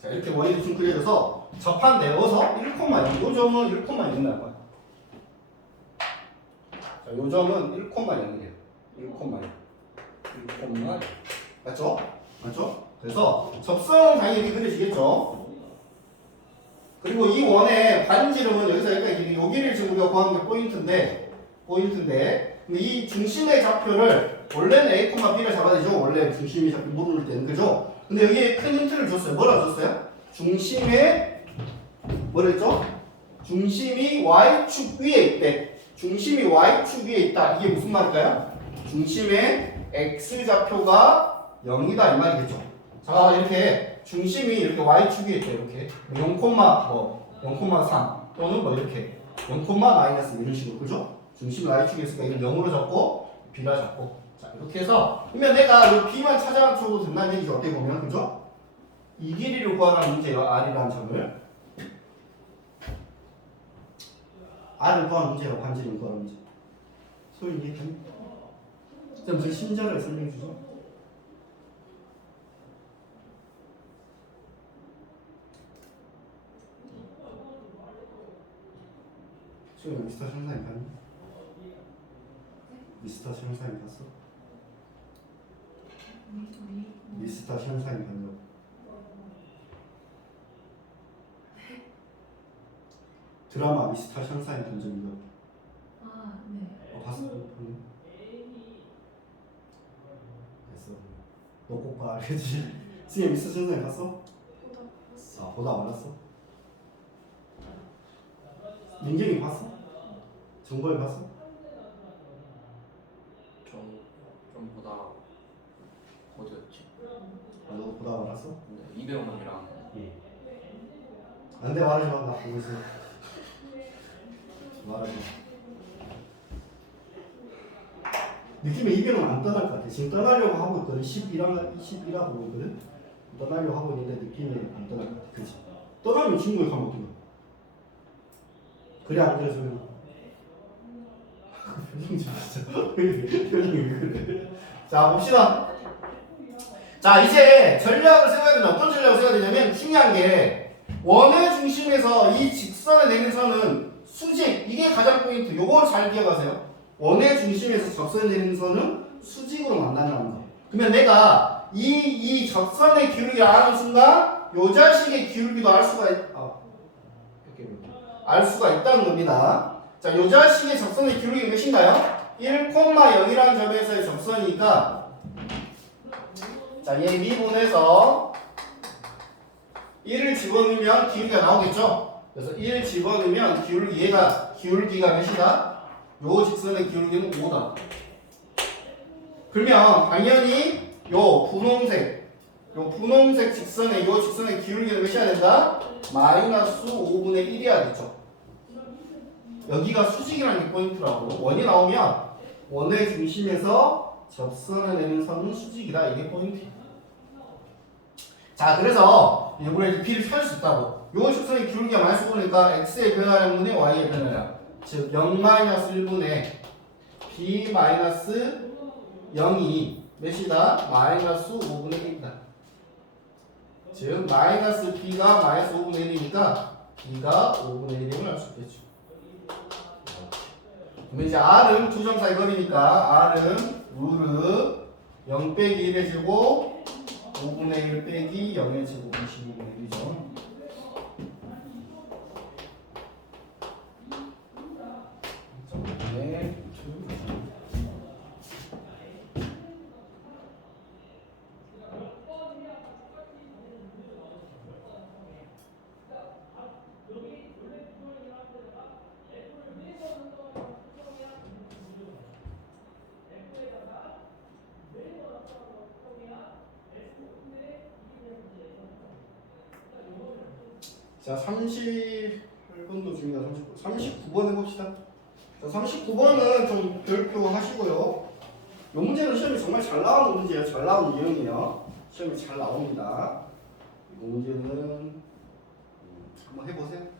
자, 이렇게 원이 대충 그려져서 접한 내어서 1,0, 요 점은 1,0이 날 거야. 자, 요 점은 1,0이에요. 1,0. 맞죠? 맞죠? 그래서 접선은 당연히 그려지겠죠. 그리고 이 원의 반지름은 여기서 여기까지 여기를 지금 우리가 구하는 게 포인트인데 근데 이 중심의 좌표를 원래는 A, B를 잡아야 되죠. 원래 중심이 좌표 모를 때는 그죠? 근데 여기에 큰 힌트를 줬어요. 뭐라 줬어요? 중심의 뭐라 했죠? 중심이 Y축 위에 있대. 중심이 Y축 위에 있다. 이게 무슨 말일까요? 중심의 X좌표가 0이다 이 말이겠죠. 자, 이렇게 중심이 이렇게 Y축 위에 있대. 이렇게 0, 0,3 또는 뭐 이렇게 0, 마이너스 이런 식으로 그죠? 중심이 Y축에 있으니까 이걸 0으로 잡고 B라 잡고 자 이렇게 해서 그러면 내가 이 B만 찾아줘도 된다는 얘기죠. 어떻게 보면 그죠? 이 길이를 구하라는 문제예요. R이라는 점을 R을 구하는 문제예요. 반지름 구하는 문제. 소위 이해되니? 좀 무슨 심자를 설명해 주죠. 지금 미스터 형사님 봤니? 미스터 형사님 봤어? 미스터 형사님 봤냐고? 드라마 미스터 형사님 본 적 있나? 아, 네. 봤어? 봤니? 됐어. 너 꼭 봐. 알겠지? 승희 미스터 형사님 봤어? 보다 봤어. 아 보다 말았어? 민경이 봤어? 정벌 봤어? 좀 보다 어디였지? 아, 너 보다 말았어? 근데 이병헌이랑 안돼 말하지 마. 나 보고 있어. 말하지 마. 느낌에 이병은 안 떠날 것 같아. 지금 떠나려고 하고 있거든. 11하고 있거든. 떠나려고 하고 있는데 느낌이 안 떠날 것 같아. 그치? 떠나면 중국에 가면 어떡해? 그래 안 그래 소영? 표정 진짜 표정이 왜 그래? 자 봅시다. 자 이제 전략을 세워야 되나 어떤 전략을 세워야 되냐면 중요한 게 원의 중심에서 이 직선에 내는 선은 수직 이게 가장 포인트. 요걸 잘 기억하세요. 원의 중심에서 접선에 내는 선은 수직으로 만난다는 거. 그러면 내가 이 접선의 기울기를 아는 순간 요 자식의 기울기도 알 수가 있다는 겁니다. 자, 요 자식의 접선의 기울기가 몇인가요? 1,0이라는 점에서의 접선이니까 자, 얘 미분해서 1을 집어넣으면 기울기가 나오겠죠? 그래서 1 집어넣으면 기울기가 몇이다? 요 직선의 기울기는 5다. 그러면 당연히 요 분홍색 직선의 요 직선의 기울기는 몇이어야 된다? 마이너스 5분의 1이어야겠죠. 여기가 수직이라는 게 포인트라고. 원이 나오면 원의 중심에서 접선을 내는 선은 수직이다. 이게 포인트. 자, 그래서 이번에 B를 찾을 수 있다고. 요 직선의 기울기가 마이너스 5니까 X의 변화량분의 Y의 변화량. 즉 0-1분의 B 마이너스 0이 몇이다? 마이너스 5분의 1이다. 즉 마이너스 B가 마이너스 5분의 1이니까 B가 5분의 1임을 알 수 있겠죠. 그러면 이제 R은 두 점 사이 거리니까 R은 루트 0 빼기 1의 제곱 5분의 1 빼기 0의 제곱 25분의 1이죠. 네. 자, 38번도 중요하다. 39번 해봅시다. 자, 39번은 좀 별표 하시고요. 이 문제는 시험에 정말 잘 나오는 문제예요. 잘 나오는 유형이에요. 시험에 잘 나옵니다. 이 문제는 한번 해보세요.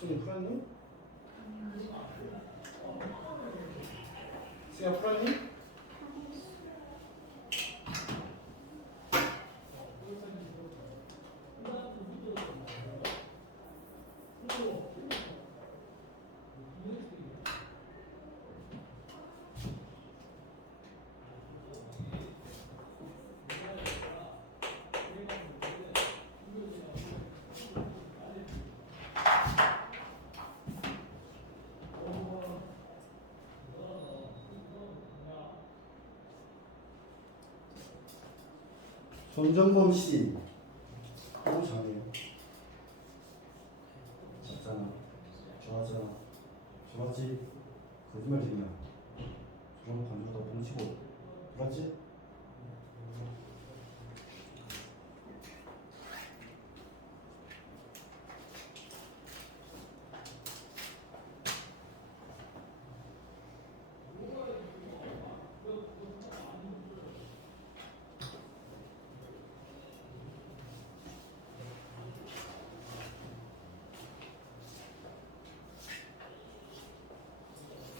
손이 풀었니? 수야 풀었니? 손정범 씨 너무 잘해요. 잘잖아. 좋아하잖아. 좋았지? 거짓말쟁이야. 저런 관주다 뭉치고 좋았지?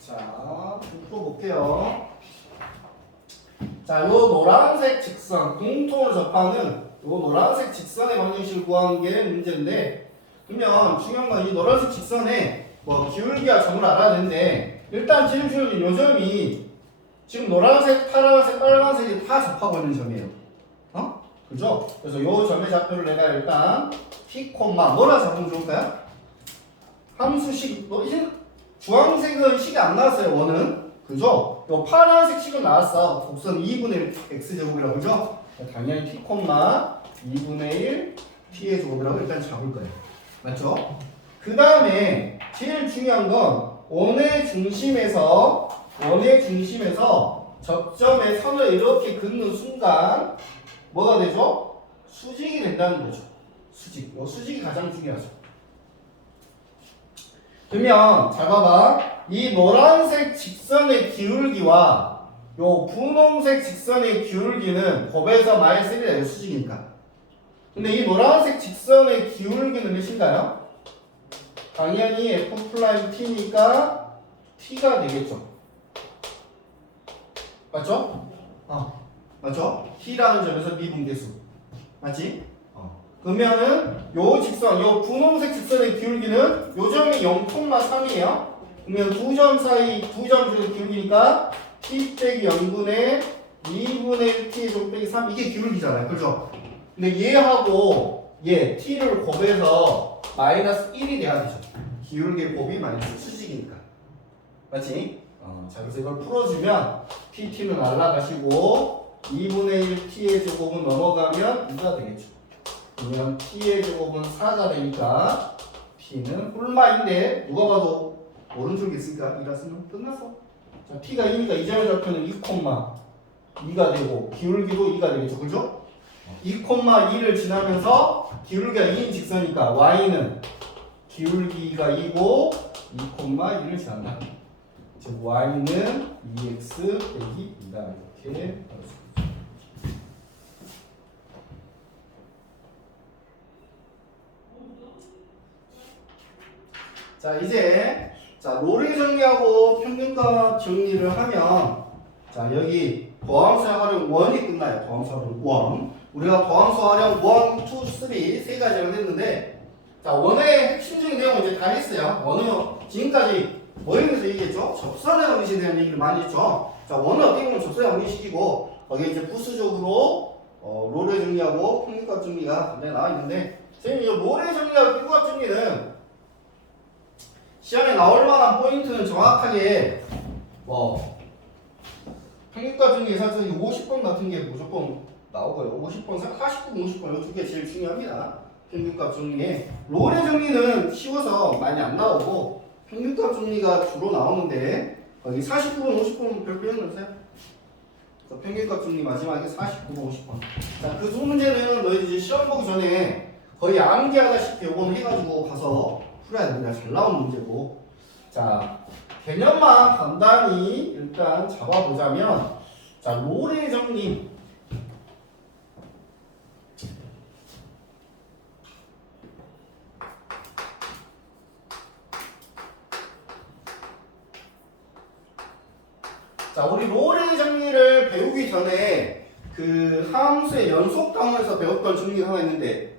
자, 좀 풀어볼게요. 자, 요 노란색 직선, 공통을 접하는 요 노란색 직선의 방정식을 구하는 게 문제인데, 그러면 중요한 건 이 노란색 직선에 뭐 기울기와 점을 알아야 되는데 일단 제일 중요한 건 요 점이 지금 노란색, 파란색, 빨간색이 다 접하고 있는 점이에요. 어? 그죠? 그래서 요 점의 좌표를 내가 일단 P, 뭐라 잡으면 좋을까요? 함수식, 이제 주황색은 식이 안 나왔어요, 원은. 그죠? 요 파란색 식은 나왔어. 곡선 2분의 1 x제곱이라고, 그죠? 당연히 P, 2분의 1 t의 제곱이라고 일단 잡을 거예요. 맞죠? 그 다음에 제일 중요한 건 원의 중심에서 접점의 선을 이렇게 긋는 순간 뭐가 되죠? 수직이 된다는 거죠. 수직. 요 수직이 가장 중요하죠. 그러면 잘 봐봐. 이 노란색 직선의 기울기와 요 분홍색 직선의 기울기는 곱해서 마이너스 1이다. 요 수직이니까. 근데 이 노란색 직선의 기울기는 몇인가요? 당연히 F'T니까 T가 되겠죠. 맞죠? 맞죠? T라는 점에서 미분계수. 맞지? 그러면은 요 직선, 요 분홍색 직선의 기울기는 요 점이 0,3이에요. 그러면 두 점 사이, 두 점 중의 기울기니까 T 빼기 0분의 2분의 1 T의 제곱 빼기 3 이게 기울기잖아요. 그죠? 근데 얘하고 얘 T를 곱해서 마이너스 1이 돼야 되죠. 기울기의 곱이 마이너스 수직이니까. 맞지? 자, 그래서 이걸 풀어주면 PT는 날라가시고 2분의 1 T의 제곱은 넘어가면 2가 되겠죠. 그러면 T의 제곱은 4가 되니까 P는 뿔마인데 누가 봐도 오른쪽에 있으니까 2라 쓰면 끝났어. 자, P가 2니까 이 점의 좌표는 2,2가 되고 기울기도 2가 되겠죠. 그죠? 2,2를 지나면서 기울기가 2인 직선이니까 Y는 기울기가 2고 2,2를 지난다. 즉 Y는 2x 빼기 2다. 이렇게 자, 이제 롤을 정리하고 평균값 정리를 하면 자, 여기 더함수 활용 1이 끝나요. 더함수 활용 1. 우리가 더함수 활용 1, 2, 3 세 가지를 했는데 자, 원의 핵심적인 내용은 이제 다 했어요. 원은 지금까지 뭐에 대해서 얘기했죠? 접선의 방식에 대한 얘기를 많이 했죠. 자, 원은 어떻게 보면 접선의 방식이고 거기에 이제 부수적으로 롤의 정리하고 평균값 정리가 간단히 나와 있는데 선생님 이 롤의 정리하고 평균값 정리는 시험에 나올 만한 포인트는 정확하게 평균값 정리 사실 50번 같은 게 무조건 나오고요. 50번, 49번, 50번 이 두 개 제일 중요합니다. 평균값 정리에 롤의 정리는 쉬워서 많이 안 나오고 평균값 정리가 주로 나오는데 거기 49번, 50번 별 필요는 없어요. 그래서 평균값 정리 마지막에 49번, 50번. 자, 그 두 문제는 너희 이제 시험 보기 전에 거의 암기하다시피 요건 해가지고 가서 풀어야 됩니다. 잘 나온 문제고. 자, 개념만 간단히 일단 잡아보자면 자, 롤의 정리. 자, 우리 롤의 정리를 배우기 전에 그 함수의 연속 다운에서 배웠던 정리가 하나 있는데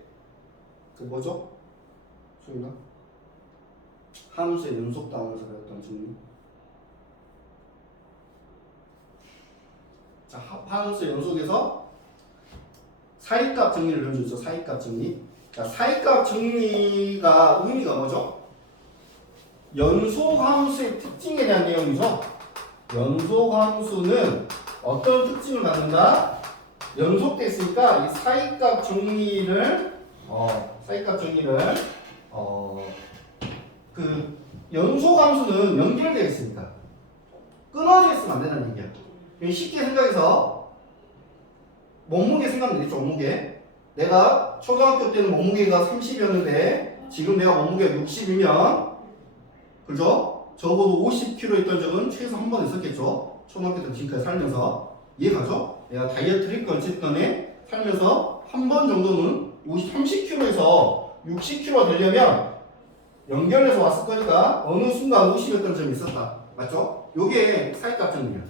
그 뭐죠? 소리가? 함수의 연속 다운에서 배웠던 정리. 자, 함수의 연속에서 사이값 정리를 해주죠. 사이값 정리. 자, 사이값 정리가 의미가 뭐죠? 연속 함수의 특징에 대한 내용이죠. 연속 함수는 어떤 특징을 갖는다? 연속됐으니까 이 사이값 정리를 그 연속 함수는 연결되어 있으니까 끊어져 있으면 안 된다는 얘기야. 쉽게 생각해서 몸무게 생각하면 되겠죠. 몸무게. 내가 초등학교 때는 몸무게가 30이었는데 지금 내가 몸무게가 60이면 그죠? 적어도 50kg 있던 적은 최소 한 번 있었겠죠. 초등학교 때 지금까지 살면서. 이해가죠? 내가 다이어트를 했건 어쨌든 살면서 한 번 정도는 30kg에서 60kg 되려면 연결해서 왔을 거니까 어느 순간 50이었던 점이 있었다. 맞죠? 요게 사이값 정리야.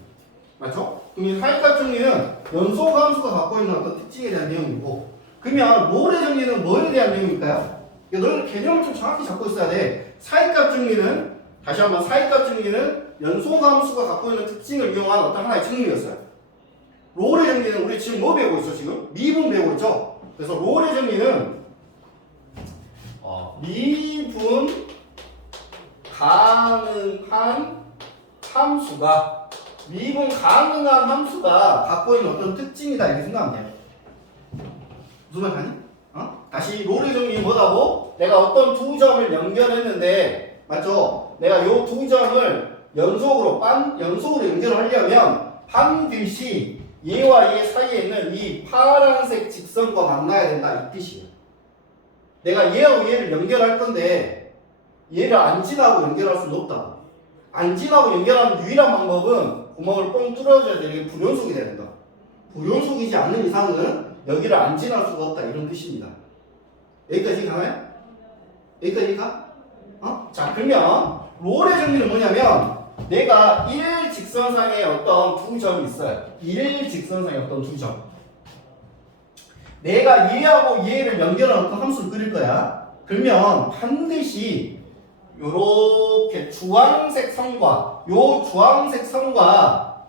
맞죠? 그럼 이 사이값 정리는 연속 함수가 갖고 있는 어떤 특징에 대한 내용이고 그러면 롤의 정리는 뭐에 대한 내용일까요? 너희들 개념을 좀 정확히 잡고 있어야 돼. 사이값 증리는 다시 한번 사이값 증리는 연소함수가 갖고 있는 특징을 이용한 어떤 하나의 증리였어요. 롤의 정리는 우리 지금 뭐 배우고 있어? 지금 미분 배우고 있죠? 그래서 롤의 정리는 미분 가능한 함수가 갖고 있는 어떤 특징이다 이렇게 생각하면 돼요. 무슨 말 하니? 다시 롤의 정리 뭐라고? 내가 어떤 두 점을 연결했는데 맞죠? 내가 요 두 점을 연속으로 연결을 하려면 반드시 얘와 얘 사이에 있는 이 파란색 직선과 만나야 된다 이 뜻이에요. 내가 얘하고 얘를 연결할 건데 얘를 안 지나고 연결할 수는 없다. 안 지나고 연결하는 유일한 방법은 구멍을 뻥 뚫어줘야 돼. 이게 불연속이 돼야 된다. 불연속이지 않는 이상은 여기를 안 지날 수가 없다 이런 뜻입니다. 여기까지 가나요? 여기까지 가? 자 그러면 롤의 정리는 뭐냐면 내가 일직선상에 어떤 두 점이 있어요. 일직선상에 어떤 두 점. 내가 얘하고 얘를 연결하는 어떤 함수를 그릴 거야. 그러면 반드시 요렇게 주황색 선과 요 주황색 선과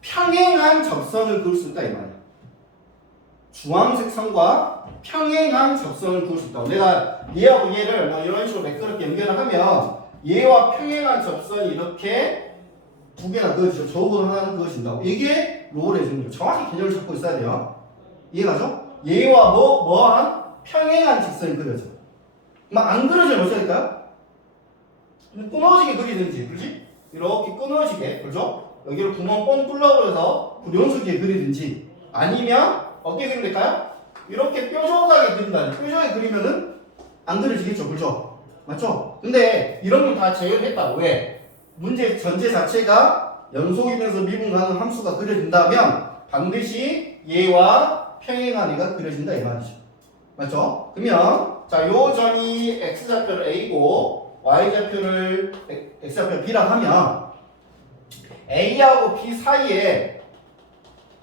평행한 접선을 그을 수 있다 이 말이야. 주황색 선과 평행한 접선을 그을 수 있다. 내가 얘하고 얘를 뭐 이런 식으로 매끄럽게 연결을 하면 얘와 평행한 접선이 이렇게 두 개나 그어지죠. 저거보다 하나는 그어진다고. 이게 롤의 정리. 정확히 개념을 잡고 있어야 돼요. 이해가죠? 얘와 뭐한 평행한 직선이 그려져. 막 안 그려지면 어쩌니까? 끊어지게 그리든지, 그렇지? 이렇게 끊어지게, 그렇죠? 여기를 구멍 뻥 뚫려버려서 불연속하게 그리든지, 아니면 어떻게 그리면 될까요? 이렇게 뾰족하게 그린다니. 뾰족하게 그리면은 안 그려지겠죠, 그렇죠? 맞죠? 근데 이런 걸 다 제외했다고. 왜? 문제 전제 자체가 연속이면서 미분 가능 함수가 그려진다면 반드시 얘와 평행한 애가 그려진다 이 말이죠. 맞죠? 그러면 자, 요 점이 x좌표를 a고 y좌표를 x좌표 b라 하면 a하고 b 사이에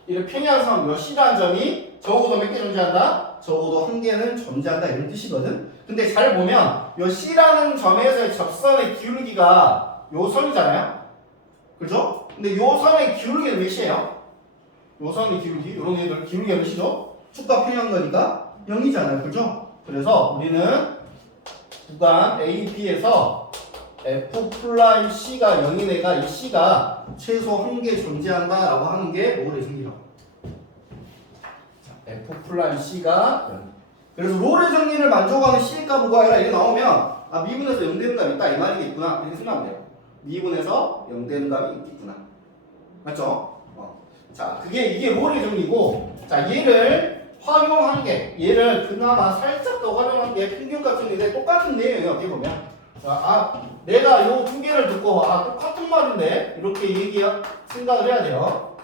이렇게 평행한 선 요 c라는 점이 적어도 몇 개 존재한다? 적어도 한 개는 존재한다 이런 뜻이거든. 근데 잘 보면 요 c라는 점에서의 접선의 기울기가 요 선이잖아요. 그죠? 근데 요 선의 기울기는 몇이에요? 요 선의 기울기, 요런 애들 기울기가 몇이죠? 축과 평행한 거니까 0이잖아요. 그죠? 그래서 우리는 구간 AB에서 F'C가 0인 애가 이 C가 최소 한 개 존재한다라고 하는 게 롤의 정리라고. F'C가 0. 그래서 롤의 정리를 만족하는 C가 뭐가 아니라 이게 나오면 미분에서 0 되는 값이 있다 이 말이겠구나 이렇게 생각하면 돼요. 미분에서 0 되는 값이 있겠구나. 맞죠? 자, 이게 롤의 정리고, 자, 얘를 활용한 게, 얘를 그나마 살짝 더 활용한 게 평균값 정리인데 똑같은 내용이에요, 어떻게 보면. 자, 내가 요 두 개를 듣고, 똑같은 말인데, 이렇게 생각을 해야 돼요.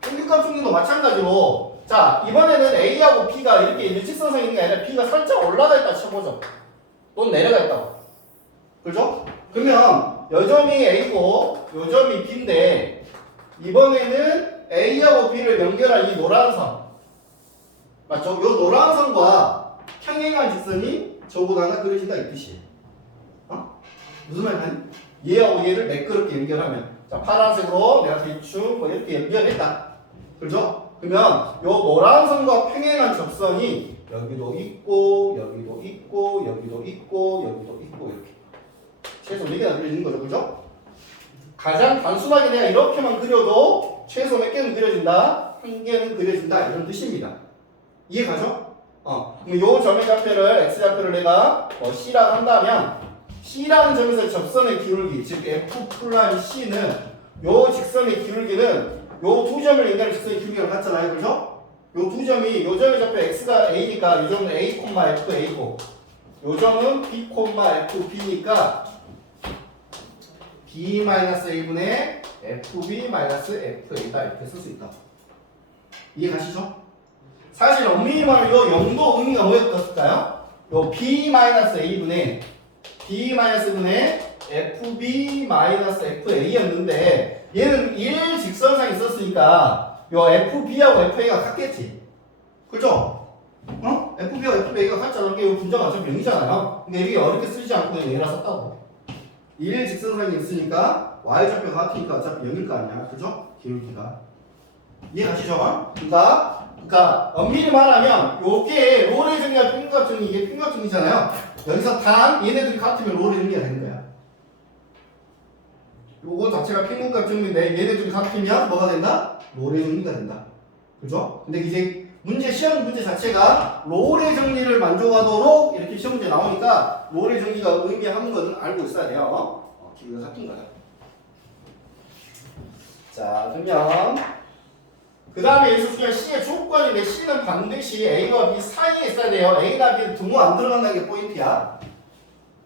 평균값 정리도 마찬가지로, 자, 이번에는 A하고 B가 이렇게 일직선상에 있는 게 아니라 B가 살짝 올라가 있다 쳐보죠. 또는 내려가 있다고. 그죠? 그러면, 요 점이 A고, 요 점이 B인데, 이번에는 A하고 B를 연결한 이 노란선 맞죠? 요 노란선과 평행한 직선이 저보다 하나 그려진다 이 뜻이에요. 무슨 말이냐? 얘하고 얘를 매끄럽게 연결하면 자 파란색으로 내가 대충 뭐 이렇게 연결했다. 그렇죠? 그러면 요 노란선과 평행한 접선이 여기도 있고 여기도 있고 여기도 있고 여기도 있고 이렇게 최소 4개나 그려지는 거죠. 그죠? 가장 단순하게 내가 이렇게만 그려도 최소 몇 개는 그려진다? 한 개는 그려진다 이런 뜻입니다. 이해가죠? 그럼 요 점의 좌표를 x좌표를 내가 C라고 한다면 C라는 점에서 접선의 기울기 즉 F'C는 요 직선의 기울기는 요 두 점을 연결한 직선의 기울기랑 같잖아요. 그죠? 요 두 점이 요 점의 좌표 x가 a니까 요 점은 a, fa고 요 점은 b, fb니까 b-a분의 fb-fa다 이렇게 쓸 수 있다. 이해가시죠? 사실 엄밀히 말하면 요 영도 의미가 뭐였을까요? 요 b-a분의 fb-fa였는데 얘는 일직선상에 있었으니까 요 fb하고 fa가 같겠지. 그죠? FB와 FA가 같잖아. 이게 분자가 어차피 0이잖아요. 그러니까 이게 어렵게 쓰지 않고 그냥 얘라 썼다고. 일직선상에 있으니까 y좌표가 같으니까 어차피 0일 거 아니야. 그죠? 기울기가. 이해가시죠? 그러니까 엄밀히 말하면 요게 롤의 정리와 핑각 정리, 이게 핑각 정리잖아요. 여기서 단 얘네들이 같으면 롤의 정리가 되는 거야. 요거 자체가 핑각 정리인데 얘네들이 같으면 뭐가 된다? 롤의 정리가 된다. 그죠? 근데 이제 시험 문제 자체가 롤의 정리를 만족하도록 이렇게 시험 문제 나오니까 롤의 정리가 의미하는 건 알고 있어야 돼요. 길이가 같은 거야. 자, 그러면 그 다음에 여기서 그냥 C의 조건인데 C는 반드시 A와 B 사이에 있어야 돼요. A나 B 등호 안 들어간다는 게 포인트야.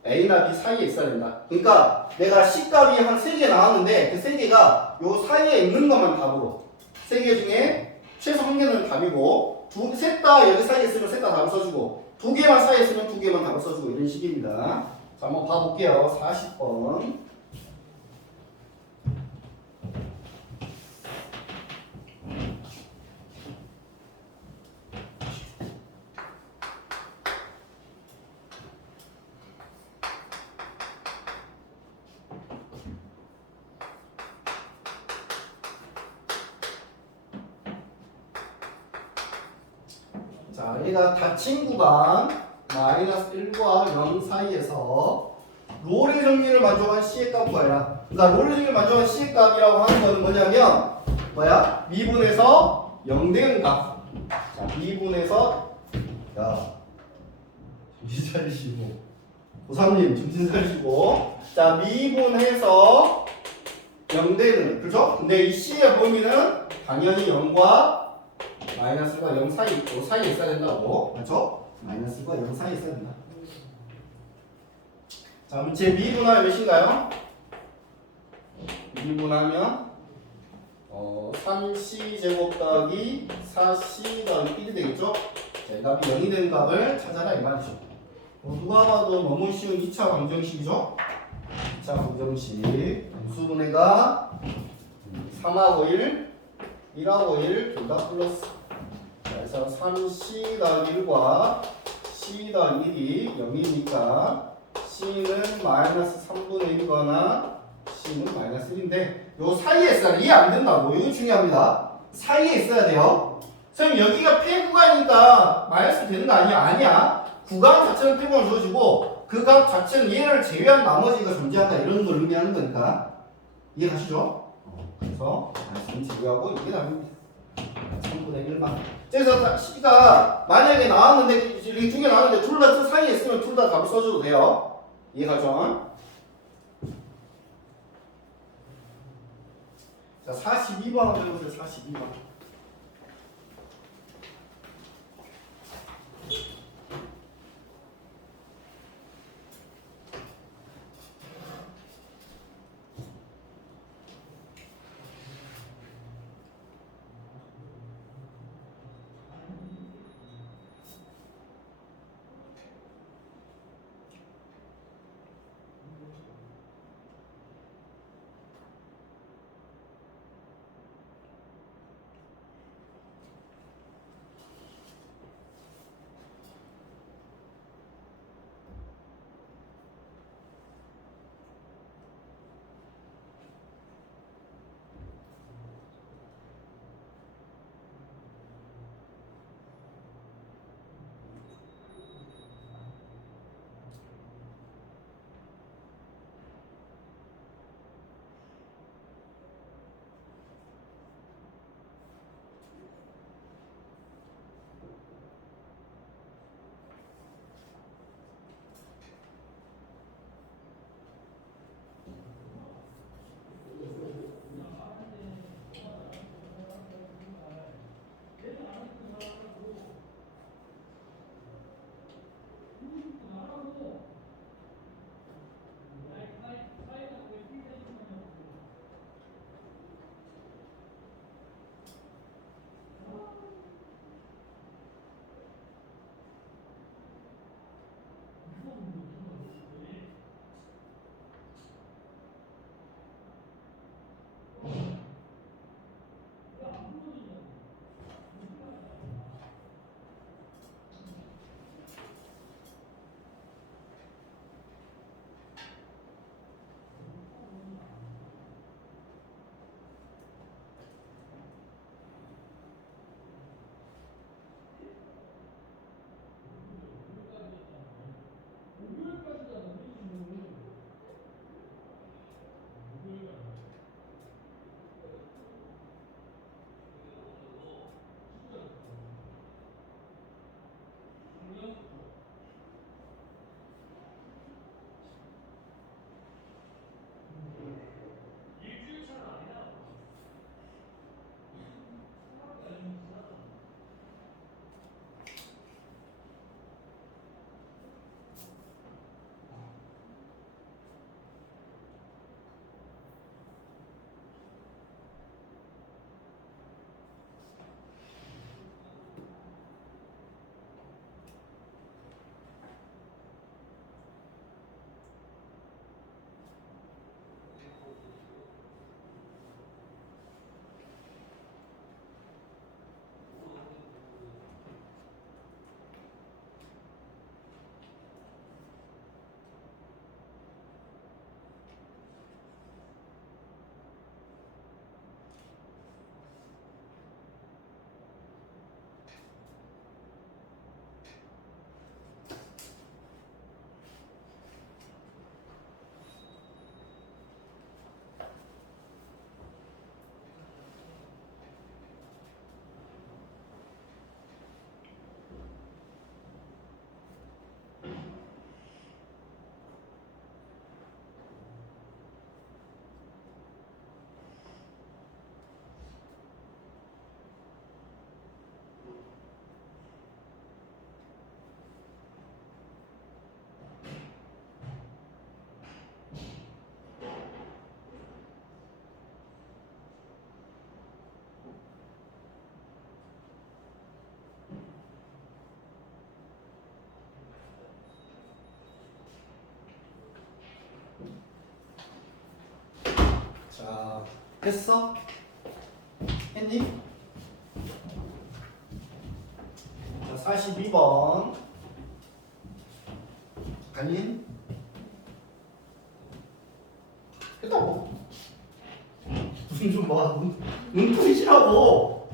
A나 B 사이에 있어야 된다. 그러니까 내가 C 값이 한 3개 나왔는데 그 3개가 요 사이에 있는 것만 답으로 3개 중에 최소 1개는 답이고 셋 다 여기 사이에 있으면 셋 다 답을 써주고 2개만 사이에 있으면 2개만 답을 써주고 이런 식입니다. 자, 한번 봐볼게요. 40번. 자, 얘가 닫힌 구간 마이너스 1과 0 사이에서 롤의 정리를 만족한 C의 값 구하라. 그러니까 롤의 정리를 만족한 C의 값이라고 하는 거는 뭐냐면 미분에서 0 되는 값. 자, 미분에서 정신 차리시고 고3님 정신 차리시고 자, 미분해서 0 되는 그죠? 근데 이 C의 범위는 당연히 0과 마이너스가 0 사이에 있어야 된다고. 맞죠? 마이너스가 0 사이에 있어야 된다. 자, 그럼 제 미분하면 몇인가요? 미분하면 3C 제곱 더하기 4C 더하기 1이 되겠죠? 자, 이 값이 0이 되는 값을 찾아라 이 말이죠. 누가 봐도 너무 쉬운 2차 방정식이죠? 2차 방정식 수분해가 3하고 1, 1하고 1 둘 다 플러스. 그래서 3C 더하기 1과 C 더하기 1이 0이니까 C는 마이너스 3분의 1이거나 C는 마이너스 1인데 요 사이에 있어야 돼. 이해 안 된다고. 이거 중요합니다. 사이에 있어야 돼요. 선생님 여기가 폐 구간이니까 마이너스 되는 거 아니야? 아니야. 구간 자체는 폐구간을 줘주고 그 값 자체는 얘를 제외한 나머지가 존재한다. 이런 걸 의미하는 거니까 이해가시죠? 그래서 마이너스는 제외하고 이게 답입니다. 3분의 1만. 그래서 C가 만약에 나왔는데 이 중에 나왔는데 둘 다 사이에 있으면 둘 다 답을 써줘도 돼요. 이해가죠? 자, 42번 한번 해보세요. 42번. 했어? 했니? 자, 42번. 아니? 했다고. 무슨 좀 봐. 눈뜨이시라고.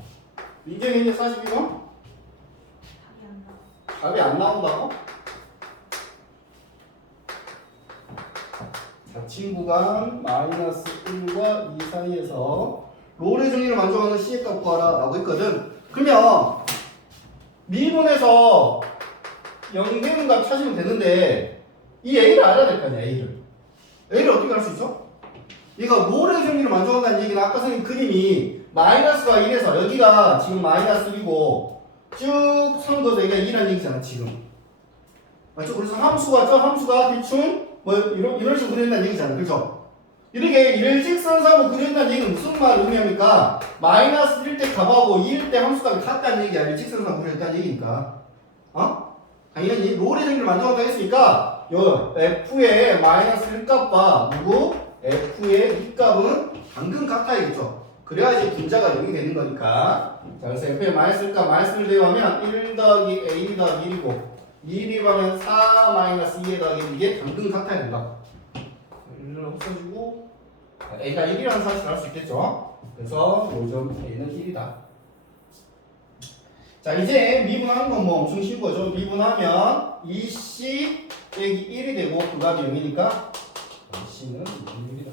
인정했니 42번? 답이 안 나와. 답이 안 나온다고? 자칭 구간 마이너스 1과 2 사이에서 롤의 정의를 만족하는 C의 값 구하라 라고 했거든. 그러면 미분에서 0 되는 값 찾으면 되는데 이 A를 알아야 될 거 아니야. A를 어떻게 알 수 있어? 얘가 롤의 정의를 만족한다는 얘기는 아까 선생님 그림이 마이너스가 1에서 여기가 지금 마이너스 1이고 쭉 선거도 얘가 2라는 얘기잖아 지금. 맞죠? 그래서 함수가 대충 뭐 이런 식으로 그린다는 얘기잖아. 그죠? 이렇게 일직선상으로 그린다는 얘기는 무슨 말 의미합니까? 마이너스 1일 때 값하고 2일 때 함수값이 같다는 얘기야. 일직선상으로 그렸다는 얘기니까. 어? 당연히 롤의 정의를 만족한다 했으니까 요 f의 마이너스 1값과 누구? f의 2값은 당근 같아야겠죠. 그래야지 분자가 0이 되는 거니까. 자, 그래서 f의 마이너스 1값 마이너스 1 대하면 1 더하기 a 더하기 1이고 2를 하면 4 마이너스 2에 더하기 이게 당근 같아야 된다. 1을 없어지고 a가 1이라는 사실을 알 수 있겠죠. 그래서 요점 a는 1이다. 자, 이제 미분하는 건 뭐 엄청 쉬운 거죠. 미분하면 2c 빼기 1이 되고 그 값이 0이니까 c는 1이다.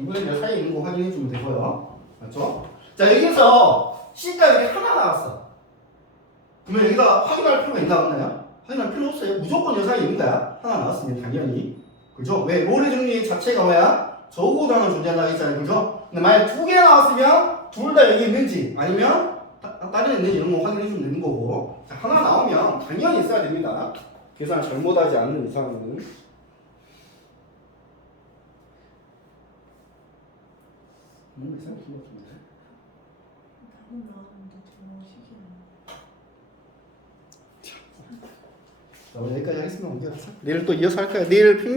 2분의 1 사이에 있는 거 확인해 주면 되고요. 맞죠? 자, 여기서 c가 이렇게 하나 나왔어. 그러면 여기다 확인할 필요가 있나 없나요? 확인할 필요 없어요. 무조건 여 사이에 있는 거야. 하나 나왔으면 당연히. 그죠? 왜? 롤의 정리 자체가 뭐야? 적어도 하나 존재한다고 했잖아요. 그죠? 근데 만약 2개 나왔으면 둘 다 여기 있는지 아니면 다른 있는지 이런 거 확인해 주면 되는 거고. 자, 하나 나오면 당연히 있어야 됩니다. 계산 잘못하지 않는 이상은. 계산 잘못합니다. 답은 나왔는데 정말 시키네. 자, 오늘 여기까지 하겠습니다. 내일 또 이어서 할까요? 내일